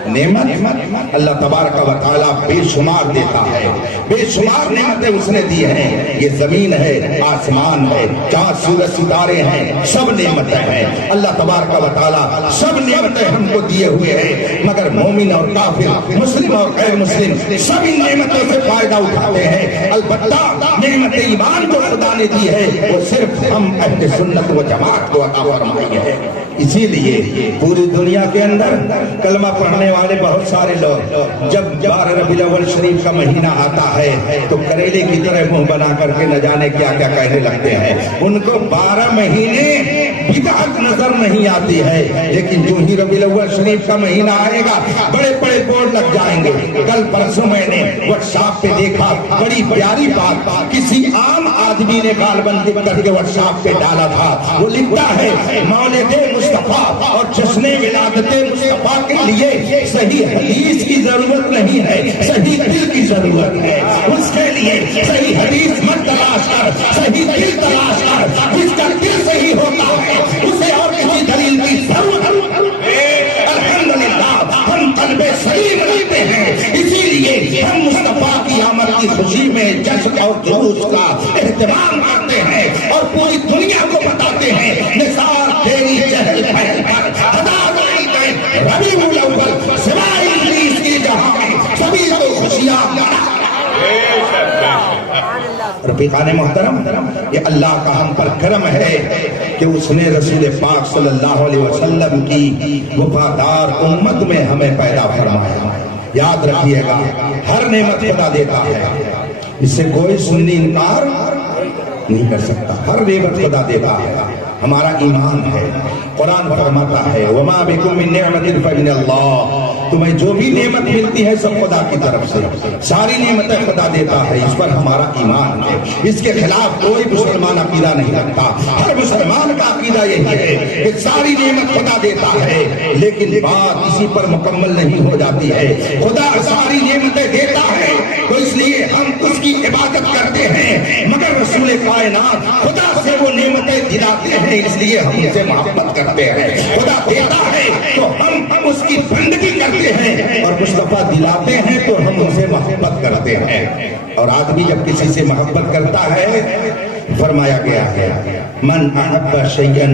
نعمت اللہ تبارک و تعالیٰ بے شمار دیتا ہے, بے شمار نعمتیں اس نے دی ہیں. یہ زمین ہے, آسمان ہے, چاند سورج ستارے ہیں, سب نعمتیں ہیں. اللہ تبارک و تعالیٰ سب نعمتیں ہم کو دیے ہوئے ہیں, مگر مومن اور کافر, مسلم اور غیر مسلم سب ان نعمتوں سے فائدہ اٹھاتے ہیں. البتہ نعمت ایمان جو خدا نے دی ہے وہ صرف ہم اہل سنت و جماعت کو عطا فرمائی ہے. اسی لیے پوری دنیا کے اندر کلمہ پڑھنے والے بہت سارے لوگ جب 12 ربیع الاول شریف کا مہینہ آتا ہے تو کریلے کی طرح منہ بنا کر کے نہ جانے کیا کیا کہنے لگتے ہیں. ان کو 12 مہینے بدعت نظر نہیں آتی ہے, لیکن جو ہی ربیع الاول شریف کا مہینہ آئے گا بڑے بڑے بورڈ لگ جائیں گے. کل پرسوں میں نے واٹس ایپ پہ دیکھا, بڑی پیاری بات, کسی عام آدمی نے گال بندی کر کے واٹس ایپ پہ ڈالا تھا. وہ لکھتا ہے مولد مصطفیٰ اور جشن ولادت مصطفیٰ کے لیے صحیح حدیث کی ضرورت نہیں ہے, صحیح دل کی ضرورت ہے. اس کے لیے صحیح حدیث مت تلاش کر, صحیح دل تلاش کر. جس کا دل صحیح ہوتا ہے اسے اور کسی دلیل کی ضرورت. الحمدللہ ہم قلب سلیم رکھتے ہیں, اسی لیے ہم مصطفیٰ کی آمد کی خوشی میں جشن اور جلوس کا اہتمام کرتے ہیں اور پوری دنیا کو بتاتے ہیں نثار تیری چہل پہل پر ہزاروں عیدیں ربیع الاول سوائے ابلیس کی جہاں میں سبھی کو خوشیاں منا. رفیقان محترم, یہ اللہ کا ہم پر کرم ہے کہ اس نے رسول پاک صلی اللہ علیہ وسلم کی وفادار امت میں ہمیں پیدا فرمایا. یاد رکھیے گا ہر نعمت خدا دیتا ہے, اس سے کوئی سنی انکار نہیں کر سکتا. ہر نعمت خدا دیتا ہے. ہمارا ایمان ہے, قرآن فرماتا ہے وما بکم من نعمت فمن اللہ, تمہیں جو بھی نعمت ملتی ہے سب خدا کی طرف سے, ساری نعمتیں خدا دیتا ہے. اس پر ہمارا ایمان ہے, اس کے خلاف کوئی مسلمان عقیدہ نہیں رکھتا. ہر مسلمان کا عقیدہ یہی ہے کہ ساری نعمت خدا دیتا ہے, لیکن بات اسی پر مکمل نہیں ہو جاتی ہے. خدا ساری نعمتیں دیتا ہے تو اس لیے ہم اس کی عبادت کرتے ہیں, مگر رسول کائنات خدا سے وہ نعمتیں دلاتے ہیں اس لیے ہم اسے محبت کرتے ہیں. خدا دیتا ہے تو ہم اس کی بندگی کرتے ہیں, اور مصطفیٰ دلاتے ہیں تو ہم اسے محبت کرتے ہیں. اور آدمی جب کسی سے محبت کرتا ہے, فرمایا گیا ہے من احب شیئا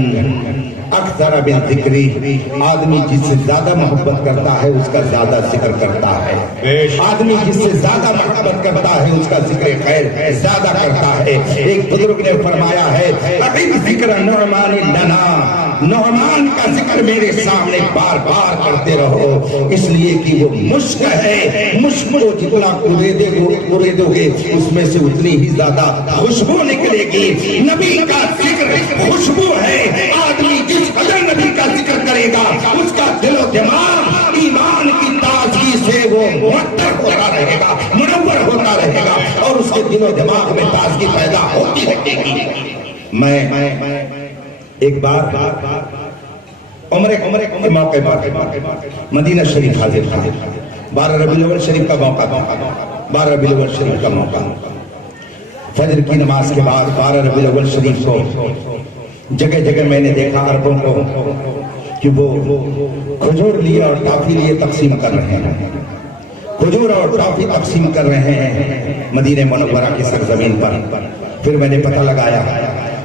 اکثر بالذکر, آدمی جس سے زیادہ محبت کرتا ہے اس کا زیادہ ذکر کرتا ہے. آدمی جس سے زیادہ محبت کرتا ہے اس کا ذکر خیر زیادہ کرتا ہے. ایک بزرگ نے فرمایا ہے احب ذکر نعمان لنا, نعمان کا ذکر میرے سامنے بار بار کرتے رہو, اس لیے کہ وہ مشک ہے, مشک کو جتنا قریدو گے اس میں سے اتنی ہی زیادہ خوشبو نکلے گی. نبی کا ذکر خوشبو ہے. آدمی جس قدر نبی کا ذکر کرے گا اس کا دل و دماغ ایمان کی تازگی سے وہ معطر ہوتا رہے گا, منور ہوتا رہے گا, اور اس کے دل و دماغ میں تازگی پیدا ہوتی رہے گی. میں ایک بار عمرے کے موقع پر مدینہ شریف حاضر تھا. 12 ربیع الاول شریف کا موقع, 12 ربیع الاول شریف کا موقع. فجر کی نماز کے بعد 12 ربیع الاول شریف کو جگہ جگہ میں نے دیکھا عربوں کو کہ وہ کھجور لیے اور ٹافی لیے تقسیم کر رہے ہیں, کھجور اور ٹافی تقسیم کر رہے ہیں مدینہ منورہ کی سرزمین پر. پھر میں نے پتہ لگایا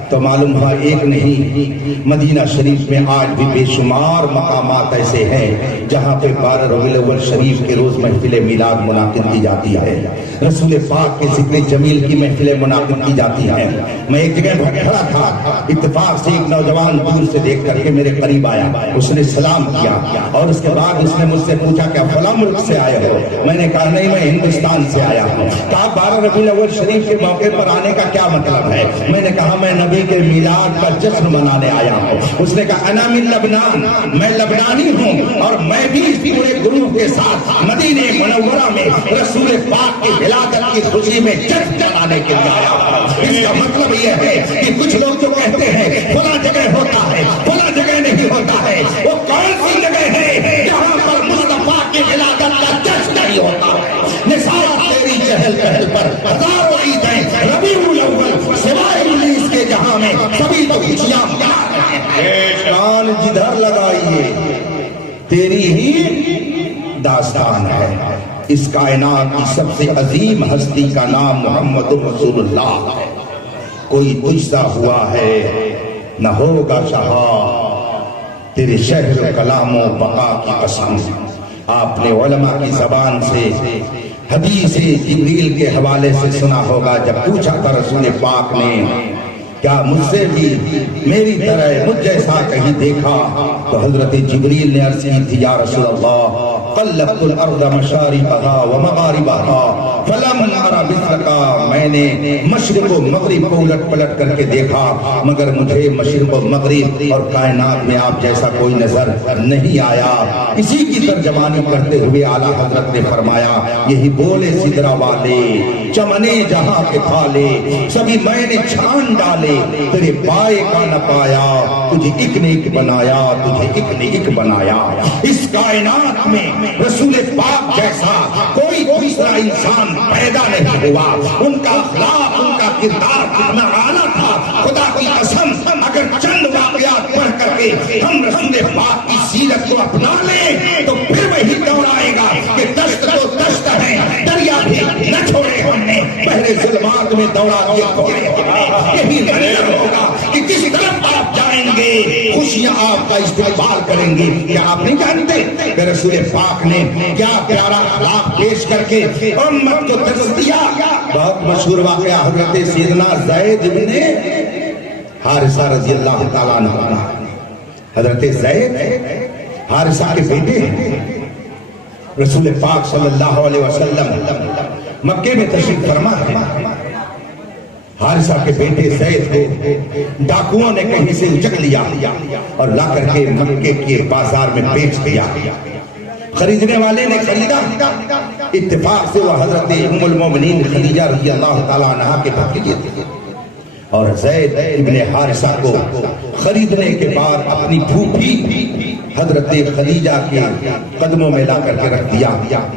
تو معلوم ہوا ایک نہیں، مدینہ شریف میں آج بھی بے شمار مقامات ایسے ہیں جہاں پہ 12 ربیع الاول شریف کے روز محفل میلاد منعقد کی جاتی ہے، رسول پاک کے ذکر جمیل کی محفلیں منعقد کی جاتی ہیں۔ میں ایک جگہ کھڑا تھا، اتفاق سے ایک نوجوان دور سے دیکھ کر کے میرے قریب آیا، اس نے سلام کیا اور اس کے بعد اس نے مجھ سے پوچھا کہ فلاں ملک سے آئے ہو؟ میں نے کہا نہیں، میں ہندوستان سے آیا ہوں۔ کہا 12 ربیع الاول شریف کے موقع پر آنے کا کیا مطلب ہے؟ میں نے کہا میں نبی کے میلاد کا جشن منانے آیا ہوں۔ اس نے کہا انا من لبنان، میں لبنانی ہوں اور میں بھی اس پورے گروپ کے ساتھ مدینہ منورہ میں رسول پاک کی ولادت کی خوشی میں جشن منانے کے لیے آیا ہوں۔ اس کا مطلب یہ ہے کہ کچھ لوگ جو کہتے ہیں فلاں جگہ ہوتا ہے فلاں جگہ نہیں ہوتا ہے، وہ کون سی جگہ ہے جہاں پر مصطفیٰ کی ولادت کا جشن نہیں ہوتا ہے؟ نثار تیری چہل پہل پر ہزاروں عیدیں، ربیع الاول سوائے انیس کے جہاں میں سبھی تو خوشیاں کان جدھر لگائیے تیری ہی داستان ہے۔ اس کائنات کی سب سے عظیم ہستی کا نام محمد رسول اللہ ہے۔ کوئی تجھ سا ہوا ہے نہ ہوگا شہا، تیرے شہر و کلام و بقا کی قسم۔ آپ نے علماء کی زبان سے حدیث جبریل کے حوالے سے سنا ہوگا، جب پوچھا تھا رسول پاک نے کیا مجھ سے بھی میری طرح مجھ جیسا کہیں دیکھا، تو حضرت جبریل نے عرض کی تھی یا رسول اللہ قلبت الارض مشارقها ومغاربها فلم ارى مثلك، میں نے مشرق و مغرب کو الٹ پلٹ کر کے دیکھا مگر مجھے مشرق و مغرب اور کائنات میں آپ جیسا کوئی نظر نہیں آیا۔ اسی کی ترجمانی کرتے ہوئے اعلیٰ حضرت نے فرمایا یہی بولے سدرا والے چمنے جہاں کے پھالے، سبھی میں نے چھان ڈالے تیرے پائے کا نہ پایا، تجھے ایک نے ایک بنایا، تجھے ایک نے ایک بنایا۔ اس کائنات میں رسول پاک جیسا کوئی دوسرا انسان پیدا نہیں ہوا۔ ان کا اخلاق، ان کا کردار کتنا اعلیٰ تھا، خدا کی قسم اگر چند واقعات پڑھ کر کے ہم رسول پاک کی سیرت کو اپنا لیں تو پھر وہی دور آئے گا کہ دشت تو دشت ہے، دریا بھی نہ چھوڑے ہم نے، پہلے ظلمات میں دوڑا کے کھوڑے ہم نے۔ یہی منظر ہوگا کہ کس طرف آپ جائیں گے خوشیاں آپ کا استقبال کریں گے۔ کیا آپ نہیں جانتے کہ رسول پاک نے کیا پیارا اخلاق پیش کر کے امت کو درس دیا؟ بہت مشہور واقعہ حضرت سیدنا زید بن حارثہ رضی اللہ تعالیٰ عنہ، حضرت زید حارثہ کے بیٹے ہیں۔ رسول پاک صلی اللہ علیہ وسلم مکے میں تشریف فرما ہے، حارثہ کے بیٹے زید کو ڈاکوؤں نے کہیں سے اچک لیا اور لا کر کے مکے کے بازار میں بیچ دیا۔ خریدنے والے نے خریدا، اتفاق سے وہ حضرت ام المومنین خدیجہ رضی اللہ تعالیٰ عنہا کے بھتیجے تھے، اور زید ابن حارثہ کو خریدنے کے بعد اپنی پھوپھی حضرت خدیجہ کے قدموں میں لا کر کے رکھ دیا۔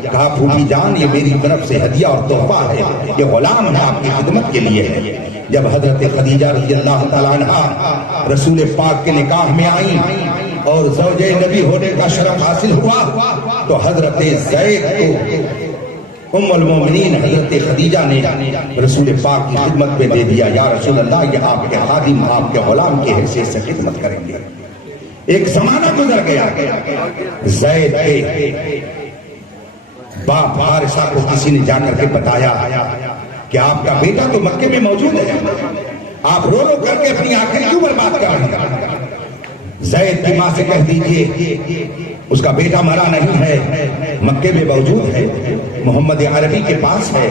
کہا پھوپھی جان یہ میری طرف سے ہدیہ اور تحفہ ہے، یہ غلام ہے آپ کی خدمت کے لیے ہے۔ جب حضرت خدیجہ رضی اللہ تعالیٰ عنہا رسول پاک کے نکاح میں آئیں اور زوجہ نبی ہونے کا شرف حاصل ہوا تو حضرت زید کو ام المومنین حضرت خدیجہ نے رسول پاک کی خدمت میں دے دیا۔ یا رسول اللہ یہ آپ کے خادم، آپ کے غلام کی حیثیت سے خدمت کریں گے۔ ایک زمانہ گزر گیا، زید کے باپ حارثہ کو کسی نے جا کر کے بتایا کہ آپ کا بیٹا تو مکے میں موجود ہے، آپ رو رو کر کے اپنی آنکھیں کیوں برباد کر رہے ہیں؟ زید کی ماں سے کہہ دیجئے اس کا بیٹا مرا نہیں ہے، مکے میں موجود ہے، محمد عربی کے پاس ہے،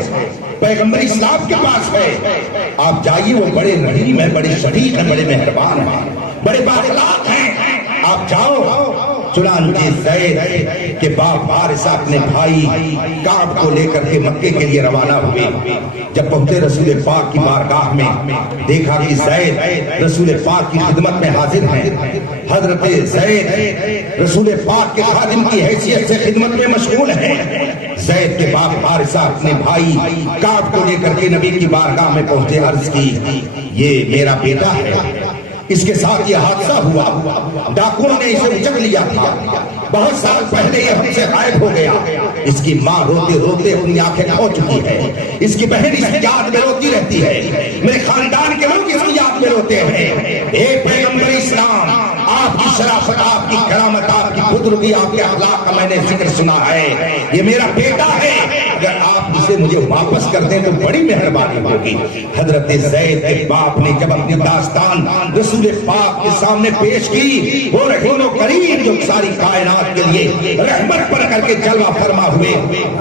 پیغمبر اسلام کے پاس ہے، آپ جائیے، وہ بڑے رحیم ہیں، بڑے شفیق ہیں، بڑے مہربان ہیں، بڑے بااخلاق ہیں، آپ جاؤ۔ چنانچہ زید کے باپ حارثہ اپنے بھائی کعب کو لے کر کے مکے کے لیے روانہ ہوئے۔ جب پہنچے رسول پاک کی بارگاہ میں دیکھا کہ زید رسول پاک کی خدمت میں حاضر ہیں۔ حضرت زید رسول پاک کے خادم کی حیثیت سے خدمت میں مشغول ہیں۔ زید کے باپ حارثہ اپنے بھائی کعب کو لے کر کے نبی کی بارگاہ میں پہنچے، عرض کی یہ میرا بیٹا ہے، اس کے ساتھ یہ حادثہ ہوا، ڈاکوؤں نے اسے اچک لیا تھا، بہت سال پہلے یہ ہم سے غائب ہو گیا۔ اس کی ماں روتے روتے اپنی آنکھیں کھو چکی ہے، اس کی بہن اس کی یاد میں روتی رہتی ہے، میرے خاندان کے لوگ اس کی یاد میں روتے ہیں۔ ایک پیغمبر اسلام، آپ کی شرافت، آپ کی کرامت، آپ کی بزرگی، آپ کے اخلاق کا میں نے ذکر سنا ہے، یہ میرا بیٹا ہے، اگر آپ اسے مجھے واپس کر دیں تو بڑی مہربانی ہوگی۔ حضرت زید کے باپ نے جب اپنی داستان رسول پاک کے سامنے پیش کی، وہ رحیم و کریم جو ساری کائنات کے لیے رحمت پر کر کے جلوہ فرما ہوئے،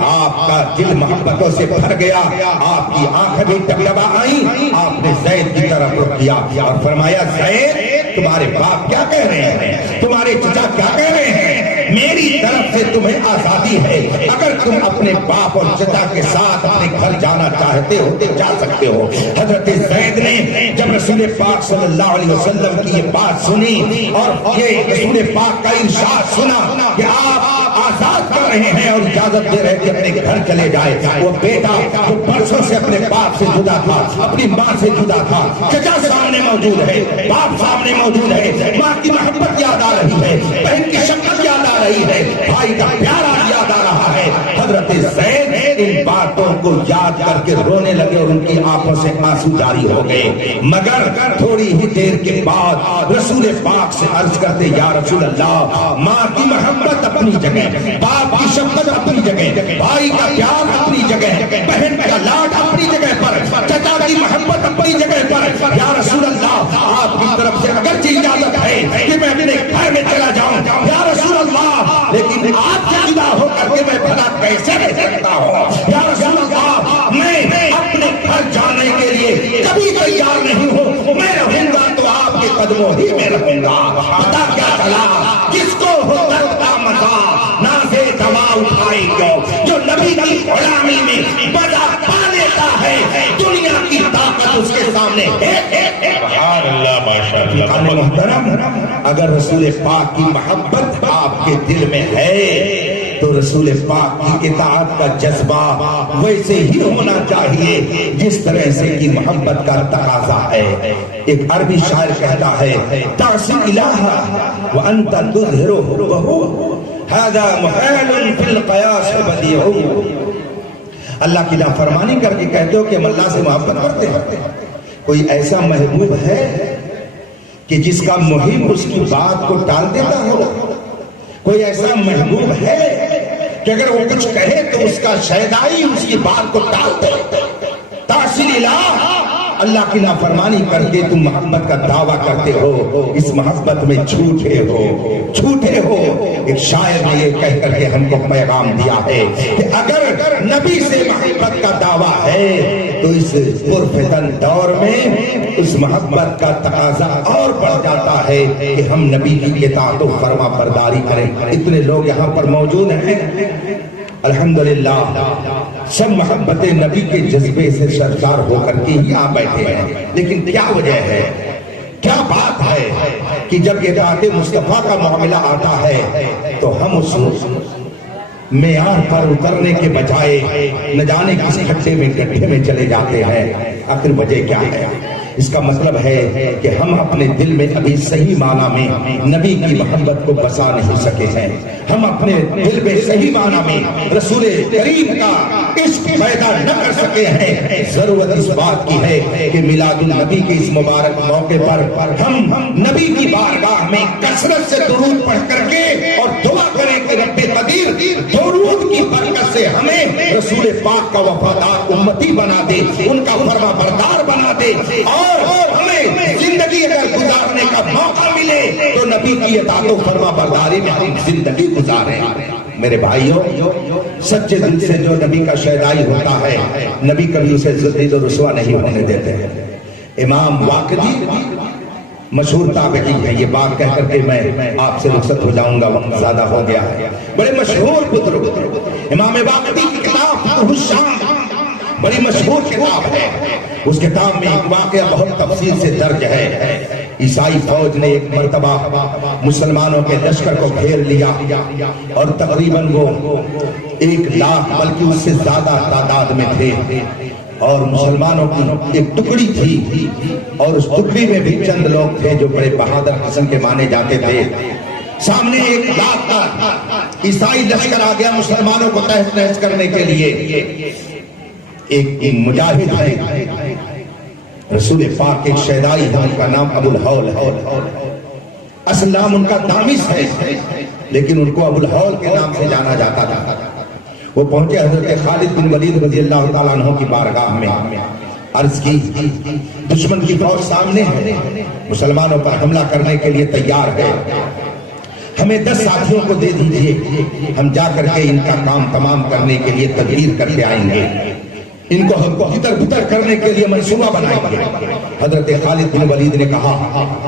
آپ کا دل محبتوں سے بھر گیا، آپ کی آنکھیں بھی ٹپٹپا آئیں، آپ نے زید کی طرف رخ کیا اور فرمایا زید تمہارے باپ کیا کہہ رہے ہیں، تمہارے چچا کیا کہہ رہے ہیں، میری طرف سے تمہیں آزادی ہے، اگر تم اپنے باپ اور چچا کے ساتھ اپنے گھر جانا چاہتے ہو تو جا سکتے ہو۔ حضرت زید نے جب رسول پاک صلی اللہ علیہ وسلم کی یہ بات سنی اور یہ رسول پاک کا ارشاد سنا کہ آپ آزاد کر رہے ہیں اور اجازت دے رہے کہ اپنے گھر چلے جائے، وہ بیٹا جو برسوں سے اپنے باپ سے جدا تھا، اپنی ماں سے جدا تھا، چچا سامنے موجود ہے، باپ سامنے موجود ہے، ماں کی محبت یاد آ رہی ہے، بہن کی شفقت یاد آ رہی ہے، بھائی کا پیارا یاد آ رہا ہے۔ حضرت زید ان باتوں کو یاد کر کے رونے لگے اور ان کی آنکھوں سے آنسو جاری ہو گئے، مگر تھوڑی ہی دیر کے بعد رسول پاک سے عرض کرتے یا رسول اللہ، ماں کی محبت اپنی جگہ، باپ کی شفقت اپنی جگہ، بھائی کا پیار اپنی جگہ، بہن کا لاڈ اپنی جگہ پر، چچا کی محبت اپنی جگہ پر، یا رسول اللہ آپ کی طرف سے اگرچہ اجازت ہے کہ میں اپنے گھر میں چلا جاؤں، یا رسول اللہ لیکن آپ سے جدا ہو کر کے میں بھلا کیسے رہ سکتا ہوں، یا رسول اللہ میں اپنے گھر جانے کے لیے کبھی تیار نہیں ہوں، میں رہوں گا تو آپ کے قدموں ہی میں رہوں گا۔ پتا کیا چلا، جس کو ہو درد کا مزہ نازے دوا اٹھائے کیوں، جو نبی کی غلامی میں مزہ پا لیتا ہے، دنیا کی طاقت اس کے سامنے ہے۔ سبحان اللہ، ماشاءاللہ۔ محترم، اگر رسول پاک کی محبت آپ کے دل میں ہے تو رسول پاک کی اطاعت کا جذبہ ویسے ہی ہونا چاہیے جس طرح سے کی محبت کا تقاضا ہے۔ ایک عربی شاعر کہتا ہے تعصی الہ وانت تظہر حبہ ھذا محال فی القیاس بدیع، اللہ کی نافرمانی کر کے کہتے ہو کہ ہم اللہ سے محبت کرتے ہیں، کوئی ایسا محبوب ہے کہ جس کا محب اس کی بات کو ٹال دیتا ہو؟ کوئی ایسا محبوب ہے کہ اگر وہ کچھ کہے تو اس کا شیدائی اس کی بات کو ٹال دے؟ تعصی الہ، اللہ کی نافرمانی کر کے تم محبت کا دعویٰ کرتے ہو، اس محبت میں جھوٹے ہو۔ ایک شاعر نے یہ کہہ کر کے ہم کو پیغام دیا ہے کہ اگر نبی سے محبت کا دعویٰ ہے تو اس پرفتن دور میں اس محبت کا تقاضا اور بڑھ جاتا ہے کہ ہم نبی کی اطاعت و فرما برداری کریں۔ اتنے لوگ یہاں پر موجود ہیں، الحمدللہ سب محبت نبی کے جذبے سے سرشار ہو کر کے ہی آپ بیٹھے ہیں، لیکن کیا وجہ ہے، کیا بات ہے کہ جب اطاعت مصطفیٰ کا معاملہ آتا ہے تو ہم اس معیار پر اترنے کے بجائے نہ جانے کس کھڈے میں گڈھے میں چلے جاتے ہیں؟ آخر وجہ کیا ہے؟ اس کا مطلب ہے کہ ہم اپنے دل میں ابھی صحیح معنی میں نبی کی محبت کو بسا نہیں سکے ہیں، ہم اپنے دل میں صحیح معنی میں رسول کریم کا عشق پیدا نہ کر سکے ہیں۔ ضرورت اس بات کی ہے کہ میلاد النبی کے اس مبارک موقع پر ہم نبی کی بارگاہ میں کثرت سے درود پڑھ کر کے اور دعا کریں کہ رب قدیر درود کی برکت سے ہمیں رسول پاک کا وفادار امتی بنا دے، ان کا فرما بردار بنا دے، اور ہمیں زندگی اگر گزارنے کا موقع ملے تو نبی کی اطاعت و فرما برداری میں ہم زندگی گزاریں۔ میرے بھائیوں، سچے دل سے جو نبی کا شیدائی ہوتا ہے، نبی کبھی اسے ذلیل و رسوا نہیں ہونے دیتے ہیں۔ امام واقدی مشہور تابعی ہے، یہ بات کہہ کر کے میں آپ سے رخصت ہو جاؤں گا، وقت زیادہ ہو گیا ہے۔ بڑے مشہور بزرگ امام واقدی کی کتاب فتح الشام بڑی مشہور کتاب ہے، اس کتاب میں ایک واقعہ بہت تفصیل سے درج ہے۔ عیسائی فوج نے ایک مرتبہ مسلمانوں کے لشکر کو گھیر لیا اور تقریباً وہ 1 لاکھ بلکہ اس سے زیادہ تعداد میں تھے۔ اور مسلمانوں کی ایک ٹکڑی تھی اور اس ٹکڑی میں بھی چند لوگ تھے جو بڑے بہادر قسم کے مانے جاتے تھے. سامنے ایک لاکھ کا عیسائی لشکر آ گیا مسلمانوں کو تہس نہس کرنے کے لیے. ایک مجاہد ہے رسول پاک ایک شیدائی ہے, ان کا نام ابو الہول ہے. اصل نام ان کا دامس ہے لیکن ان کو ابو الہول کے نام سے جانا جاتا تھا. وہ پہنچے حضرت خالد بن ولید رضی اللہ تعالیٰ عنہ کی بارگاہ میں, عرض کی دشمن کی فوج سامنے ہے, مسلمانوں پر حملہ کرنے کے لیے تیار ہے, ہمیں 10 ساتھیوں کو دے دیجئے, ہم جا کر کے ان کا کام تمام کرنے کے لیے تدبیر کر کے آئیں گے, ان کو ہم کو ہتر بتر کرنے کے لیے منصوبہ بنائیں گے. حضرت خالد بن ولید نے کہا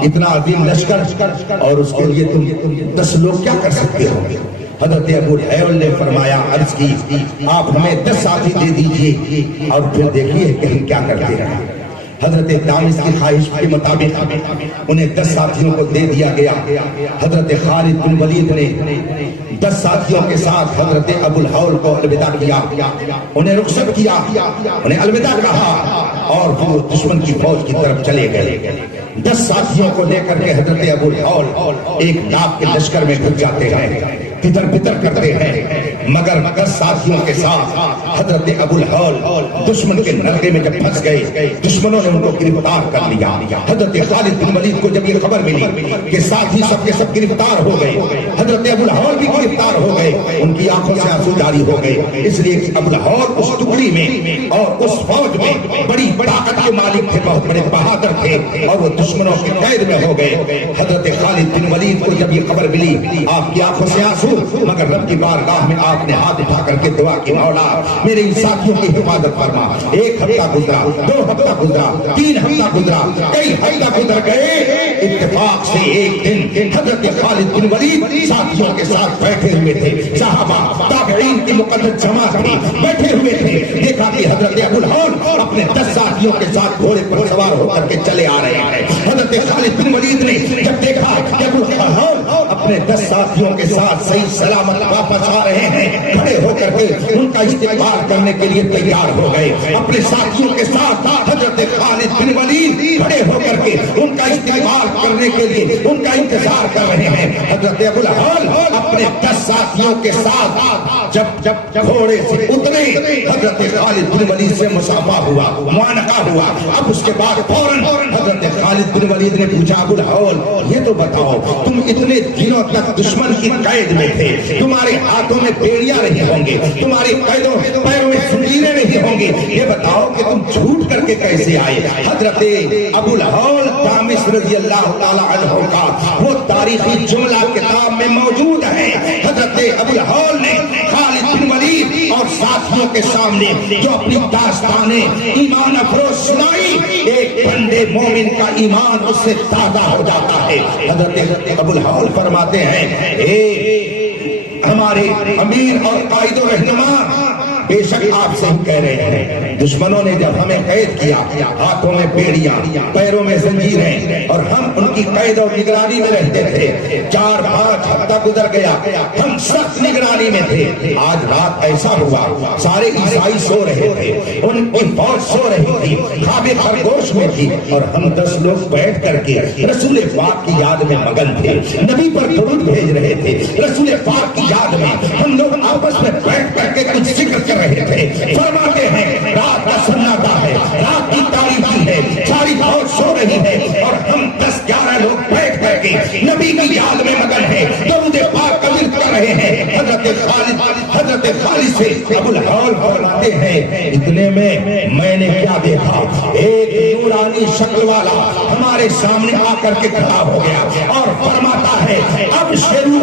اتنا عظیم لشکر اور اس کے لیے تم 10 لوگ کیا کر سکتے ہو؟ حضرت ابو الہول نے فرمایا, عرض کی آپ ہمیں 10 ساتھی دے دیجئے اور پھر دیکھیے کہ ہم کیا کرتے ہیں. حضرت دامس کی خواہش کے مطابق انہیں 10 ساتھیوں کو دے دیا گیا. حضرت خالد بن ولید نے 10 ساتھیوں کے ساتھ حضرت ابو الہول کو الوداع کیا, انہیں رخصت کیا, انہیں الوداع کہا اور پھر وہ دشمن کی فوج کی طرف چلے گئے. 10 ساتھیوں کو لے کر کے حضرت ابو الہول ایک لاکھ کے لشکر میں گھس جاتے ہیں, تتر بتر کرتے ہیں, مگر 10 ساتھیوں کے ساتھ حضرت ابو الہول دشمن کے نرغے میں جب پھنس گئے, دشمنوں نے ان کو گرفتار کر لیا. حضرت خالد بن ولید کو جب یہ خبر ملی کہ ساتھی سب کے سب گرفتار ہو گئے, حضرت ابو الہول بھی گرفتار ہو گئے, ان کی آنکھوں سے آنسو جاری ہو گئے. اس لیے ابو الہول اس ٹکڑی میں اور اس فوج میں بڑی طاقت کے مالک تھے, بہت بڑے بہادر تھے اور وہ دشمنوں کی قید میں ہو گئے. حضرت خالد بن ولید کو جب یہ خبر ملی, آپ کی آنکھوں سے آنسو, مگر رب کی بارگاہ میں آپ نے ہاتھ اٹھا کر کے دعا کی, مولا میرے ان ساتھیوں کی حفاظت فرما. 1 ہفتہ گزرا, 2 ہفتہ گزرا, 3 ہفتہ گزرا, کئی ہفتہ گزر گئے. اتفاق سے ایک دن حضرت خالد بن ولید ساتھیوں کے ساتھ بیٹھے ہوئے تھے, صحابہ تابعین کی مقدس جماعت بھی بیٹھے ہوئے تھے. دیکھا کہ حضرت ابو الہول اپنے 10 ساتھیوں کے ساتھ گھوڑے پر سوار ہو کر کے چلے آ رہے ہیں. حضرت خالد بن ولید نے جب دیکھا کہ ابو الہول اپنے 10 ساتھیوں کے ساتھ صحیح سلامت واپس آ رہے ہیں, کھڑے ہو کر کے ان کا استقبال کرنے کے لیے تیار ہو گئے. اپنے ساتھیوں کے ساتھ حضرت خالد بن ولید کھڑے ہو کر کے ان کا استقبال کرنے کے لیے ان کا انتظار کر رہے ہیں. حضرت ابو الہول اپنے 10 ساتھیوں کے ساتھ جب گھوڑے سے اترے, حضرت خالد بن ولید سے مصافحہ ہوا, معانقہ ہوا. اب اس کے بعد فوراً حضرت خالد بن ولید نے پوچھا, ابو الہول یہ تو بتاؤ, تم اتنے دنوں تک دشمن کی قید میں تھے, تمہارے ہاتھوں میں بیڑیاں نہیں ہوں گے, تمہاری قیدوں پیروں میں زنجیریں نہیں ہوں گی, یہ بتاؤ کہ تم جھوٹ کر کے کیسے آئے؟ حضرت ابو الہول دامس رضی اللہ تعالی عنہ کا وہ تاریخی جملہ کتاب میں موجود ہے. حضرت ابو الہول نے خالد بن ولید اور ساتھیوں کے سامنے جو اپنی داستانیں ایمان افروز سنائی, ایک بندے مومن کا ایمان اس سے تازہ ہو جاتا ہے. حضرت ابو الہول فرماتے ہیں, ہمارے امیر اور قائد و رہنما, بے شک آپ سے ہی کہہ رہے ہیں, دشمنوں نے جب ہمیں قید کیا, ہاتھوں میں بیڑیاں, پیروں میں زنجیریں, اور ہم ان کی قید اور نگرانی میں رہتے تھے. 4-5 ہفتہ گزر گیا, ہم سخت نگرانی میں تھے. آج رات ایسا ہوا, سارے عیسائی سو رہے تھے, ان کی فوج سو رہی تھی, خواب خرگوش میں تھی, اور ہم 10 لوگ بیٹھ کر کے رسول پاک کی یاد میں مگن تھے, نبی پر درود بھیج رہے تھے. رسول پاک کی یاد میں ہم لوگ آپس میں بیٹھ کر کے کچھ ذکر کر رہے تھے. فرماتے ہیں رات کا سناٹا ہے, رات کی تاریخی ہے, ساری فوج سو رہی ہے, اور ہم 10-11 لوگ بیٹھ کر کے نبی کی یاد میں مگن ہیں, درود پاک کا ذکر کر رہے ہیں. حضرت خالد سے ابو الہول فرماتے ہیں, اتنے میں نے کیا دیکھا, ایک نورانی شکل والا ہمارے سامنے آ کر کے کھڑا ہو گیا اور فرماتا ہے, اب شروع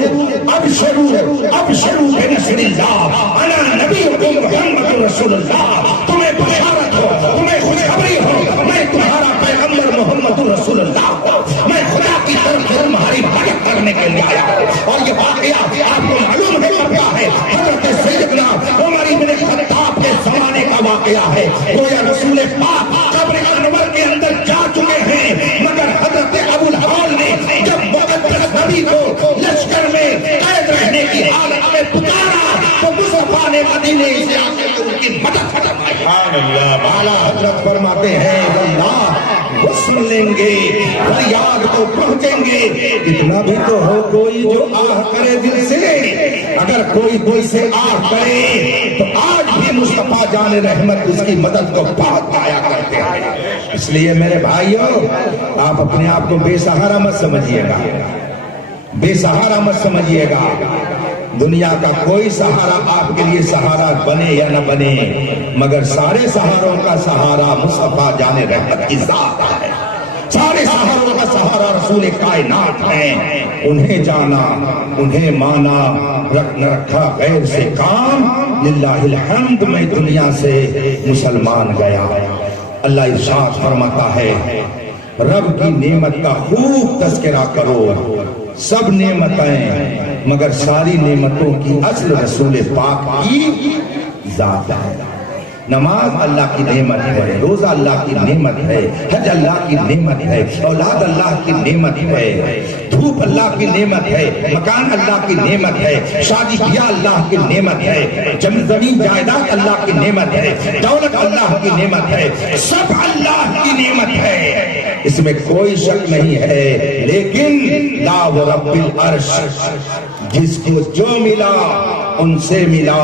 بنصر اللہ, انا نبیکم محمد رسول اللہ, تمہیں بشارت ہو, تمہیں خوشخبری ہو, میں تمہارا پیغمبر محمد رسول اللہ ہوں, میں خدا کی طرف سے تمہاری مدد کرنے کے لیے آیا ہوں. اور یہ واقعہ آپ کو معلوم ہے کیا ہے, حضرت سیدنا عمر بن خطاب کے زمانے کا واقعہ ہے. گویا رسول پاک قبر انور کے اندر جا چکے ہیں, مگر حضرت ابو الہول نے جب مقدس نبی کو لشکر میں قید رہنے کی حالت میں پکارا تو مصطفیٰ نے مدینے سے آ کر ان کی مدد فرمائی. پہنچیں گے. اتنا بھی تو ہو کوئی جو آہ کرے دل سے. اگر کوئی دل سے آہ کرے تو آج بھی مصطفیٰ جان رحمت اس کی مدد کو بہت پایا کرتے ہیں. اس لیے میرے بھائیوں آپ اپنے آپ کو بے سہارا مت سمجھیے گا, بے سہارا مت سمجھیے گا. دنیا کا کوئی سہارا آپ کے لیے سہارا بنے یا نہ بنے, مگر سارے سہاروں کا سہارا مصطفیٰ جان رحمت کی ذات ہے. سارے سہاروں کا سہارا رسول کائنات ہے. انہیں جانا, انہیں مانا, نہ رکھا غیر سے کام. للہ الحمد میں دنیا سے مسلمان گیا. اللہ ارشاد فرماتا ہے رب کی نعمت کا خوب تذکرہ کرو. سب نعمتیں مگر ساری نعمتوں کی اصل رسول پاک کی ذات ہے. نماز اللہ کی نعمت ہے, روزہ اللہ کی نعمت ہے, حج اللہ کی نعمت ہے, اولاد اللہ کی نعمت ہے, دھوپ اللہ کی نعمت ہے, مکان اللہ کی نعمت ہے, شادی بیاہ اللہ کی نعمت ہے, زمین جائیداد اللہ کی نعمت ہے, دولت اللہ کی نعمت ہے, سب اللہ کی نعمت ہے, اس میں کوئی شک نہیں ہے. لیکن لا ورب العرش, جس کو جو ملا ان سے ملا.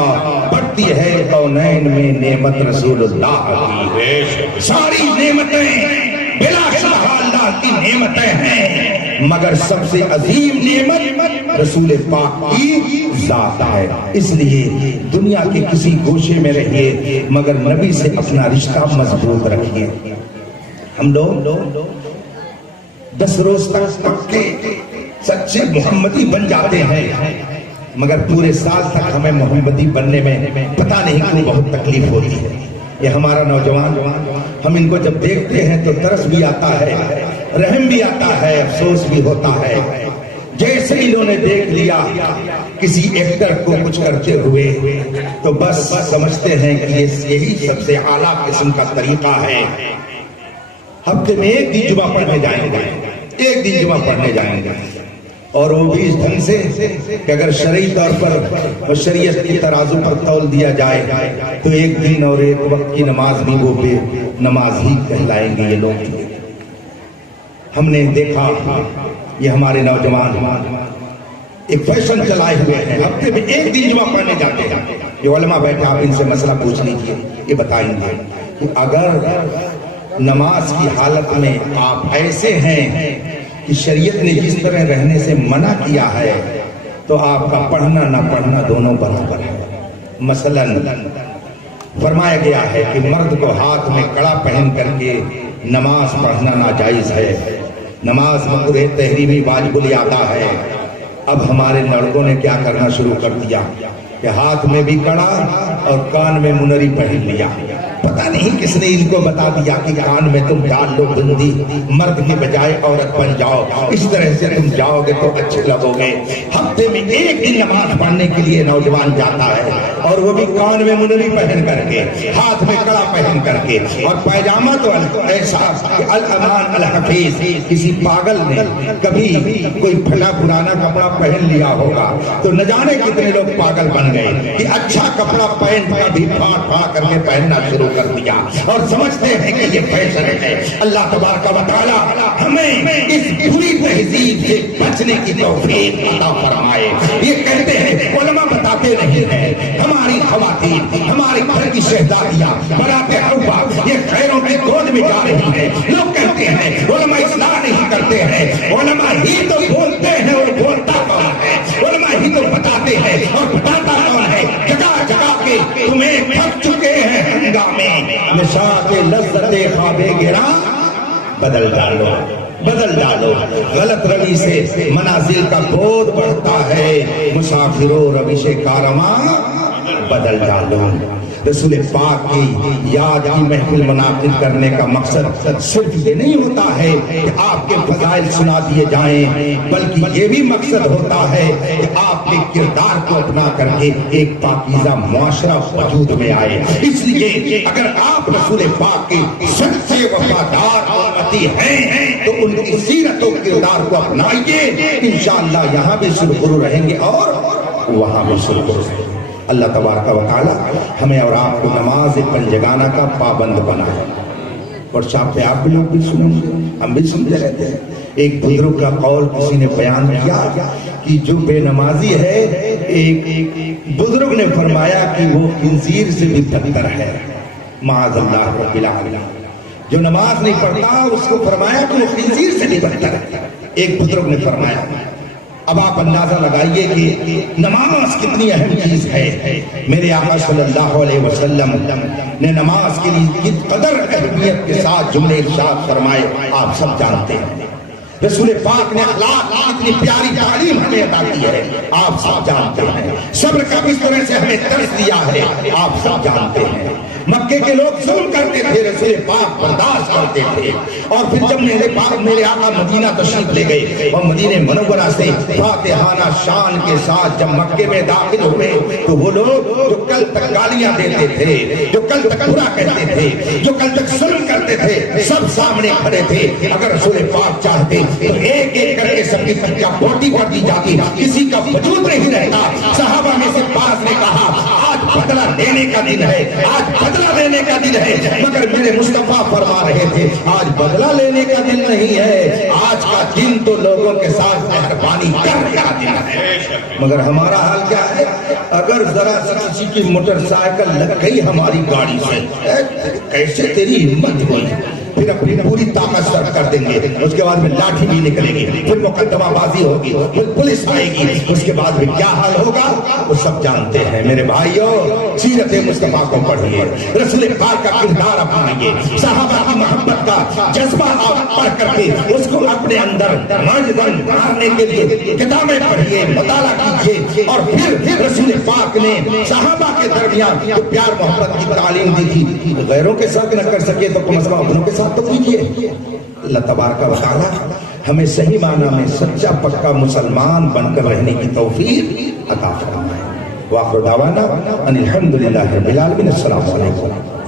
بڑھتی ہے کونین میں نعمت رسول اللہ کی. ساری نعمتیں بلا شبہ اللہ کی نعمتیں ہیں, مگر سب سے عظیم نعمت رسول پاک کی ذات ہے. اس لیے دنیا کے کسی گوشے میں رہیے مگر نبی سے اپنا رشتہ مضبوط رکھیے. ہم لوگ 10 روز تک پکے سچے محمدی بن جاتے ہیں, مگر پورے سال تک ہمیں محمدی بننے میں پتہ نہیں کیوں بہت تکلیف ہوتی ہے. یہ ہمارا نوجوان, ہم ان کو جب دیکھتے ہیں تو ترس بھی آتا ہے, رحم بھی آتا ہے, افسوس بھی ہوتا ہے. جیسے انہوں نے دیکھ لیا کسی ایکٹر کو کچھ کرتے ہوئے تو بس سمجھتے ہیں کہ یہی سب سے اعلیٰ قسم کا طریقہ ہے. ہفتے میں ایک دن جمعہ پڑھنے جائیں گے, ایک دن جمعہ پڑھنے جائیں گے, اور وہ بھی اس ڈھنگ سے کہ اگر شرعی طور پر شریعت کی ترازو پر تول دیا جائے تو ایک دن اور ایک وقت کی نماز بھی وہ بے نماز ہی کہلائیں گے یہ لوگ. ہم نے دیکھا یہ ہمارے نوجوان ایک فیشن چلائے ہوئے ہیں, ہفتے میں ایک دن جمعہ پڑھنے جاتے ہیں. یہ علماء بیٹھے, آپ ان سے مسئلہ پوچھ لیجیے, یہ بتائیں گے کہ اگر نماز کی حالت میں آپ ایسے ہیں کہ شریعت نے جس طرح رہنے سے منع کیا ہے تو آپ کا پڑھنا نہ پڑھنا دونوں برابر ہے. مثلا فرمایا گیا ہے کہ مرد کو ہاتھ میں کڑا پہن کر کے نماز پڑھنا ناجائز ہے, نماز مکروہ تحریمی واجب الادا ہے. اب ہمارے لڑکوں نے کیا کرنا شروع کر دیا کہ ہاتھ میں بھی کڑا اور کان میں منری پہن لیا. پتہ نہیں کس نے ان کو بتا دیا کہ کان میں تم ڈال لو بندی, مرد کی بجائے عورت بن جاؤ, اس طرح سے تم جاؤ گے تو اچھے لگو گے. ہفتے میں ایک دن نماز پڑھنے کے لیے نوجوان جاتا ہے, اور وہ بھی کان میں منری پہن کر کے, ہاتھ میں کڑا پہن کر کے, اور پیجامہ تو ایسا الامان الحفیظ. کسی پاگل نے کبھی کوئی پھلا پرانا کپڑا پہن لیا ہوگا تو نہ جانے کتنے لوگ پاگل بن گئے کہ اچھا کپڑا پہن کا بھی پھاڑ پھاڑ کر کے پہننا شروع کر دیا اور سمجھتے ہیں کہ یہ فیشن ہے. اللہ تبارک و تعالی ہمیں اس بری تہذیب سے بچنے کی توفیق عطا فرمائے. یہ کہتے ہیں علماء بتاتے نہیں ہیں, ہماری خواتین, ہمارے گھر کی شہزادیاں بناتے حوا یہ خیروں کی گود میں جا رہی ہیں. لوگ کہتے ہیں علماء اصلاح نہیں کرتے ہیں, علماء ہی تو بولتے ہیں اور بولتا کون ہے, علماء ہی تو بتاتے ہیں اور بتاتا کون ہے. جگہ جگہ کے تمہیں تھک چکے ہیں ہنگامے, نشاط لذت خواب گراں بدل ڈالو, بدل ڈالو. غلط روی سے منازل کا بود بڑھتا ہے, مسافروں روش کارواں بدل ڈالو. رسول پاک کی یاد کی محفل منعقد کرنے کا مقصد صرف یہ نہیں ہوتا ہے کہ آپ کے فضائل سنا دیے جائیں, بلکہ یہ بھی مقصد ہوتا ہے کہ آپ کے کردار کو اپنا کر کے ایک پاکیزہ معاشرہ وجود میں آئے. اس لیے اگر آپ رسول پاک کے سچ سے وفادار امتی ہیں تو ان کی سیرت و کردار کو اپنائیے, انشاءاللہ یہاں بھی سرخرو رہیں گے اور وہاں بھی سرخرو رہیں گے. اللہ تبارک و تعالی ہمیں اور آپ کو نماز پنجگانہ کا پابند بنائے. اور شاپ پہ آپ بھی لوگ بھی سنیں گے, ہم بھی سنتے رہتے ہیں. ایک بزرگ کا قول کسی نے بیان کیا کہ جو بے نمازی ہے، ایک بزرگ نے فرمایا کہ وہ خنزیر سے بھی بدتر ہے، معاذ اللہ رب العالمین۔ جو نماز نہیں پڑھتا اس کو فرمایا کہ وہ خنزیر سے بھی بدتر ہے، ایک بزرگ نے فرمایا۔ اب آپ اندازہ لگائیے کہ نماز کتنی اہم چیز ہے۔ میرے آقا صلی اللہ علیہ وسلم نے نماز کے لیے کس قدر اہمیت کے ساتھ جملے ارشاد فرمائے آپ سب جانتے ہیں۔ رسول پاک نے اخلاق اتنی پیاری تعلیم ہمیں عطا کی ہے، آپ سب جانتے ہیں۔ صبر کا کس طرح سے ہمیں درس دیا ہے، آپ سب جانتے ہیں۔ مکے کے لوگ ظلم کرتے تھے، رسول پاک برداشت کرتے تھے، اور پھر جب میرے آقا مدینہ تشریف لے گئے اور مدینہ منورہ سے فاتحانہ شان کے ساتھ جب مکے میں داخل ہوئے تو وہ لوگ جو کل تک گالیاں دیتے تھے، جو کل تک برا کہتے تھے، جو کل تک ظلم کرتے تھے، سب سامنے کھڑے تھے۔ اگر رسول پاک چاہتے تو ایک ایک کر کے سب کی کیا بوٹی کر دی جاتی، کسی کا وجود نہیں رہتا۔ صحابہ میں سے بعض نے کہا آج بدلہ لینے کا دن ہے، آج بدلہ لینے کا دن ہے، مگر میرے مصطفیٰ فرما رہے تھے آج بدلہ لینے کا دن نہیں ہے، آج کا دن تو لوگوں کے ساتھ مہربانی کرنے کا دن ہے۔ مگر ہمارا حال کیا ہے؟ اگر ذرا سی کسی کی موٹر سائیکل لگ گئی ہماری گاڑی سے، کیسے تیری ہمت ہوئی، پھر اپنی پوری طاقت صرف کر دیں گے، اس کے بعد میں لاٹھی بھی نکلے گی، پھر مقدمہ بازی ہوگی، پھر پولیس آئے گی، اس کے بعد میں کیا حال ہوگا وہ سب جانتے ہیں۔ میرے بھائیوں، سیرت مصطفیٰ کو پڑھیے، رسول پاک کا کردار اپنائیے، صحابہ کی محبت کا جذبہ آپ پڑھ کر کے اس کو اپنے اندر مجدن مارنے کے لیے کتابیں پڑھیے، مطالعہ کیجیے، اور پھر رسول پاک نے صحابہ کے درمیان جو پیار محبت کی تعلیم دی تھی، غیروں کے ساتھ نہ کر سکے تو کم از کم اپنوں کے ساتھ تو کیجیے۔ اللہ تبارک و تعالی ہمیں صحیح معنی میں سچا پکا مسلمان بن کر رہنے کی توفیق عطا فرمائے۔ وآخر دعوانا ان الحمدللہ رب العالمین۔ السلام علیکم۔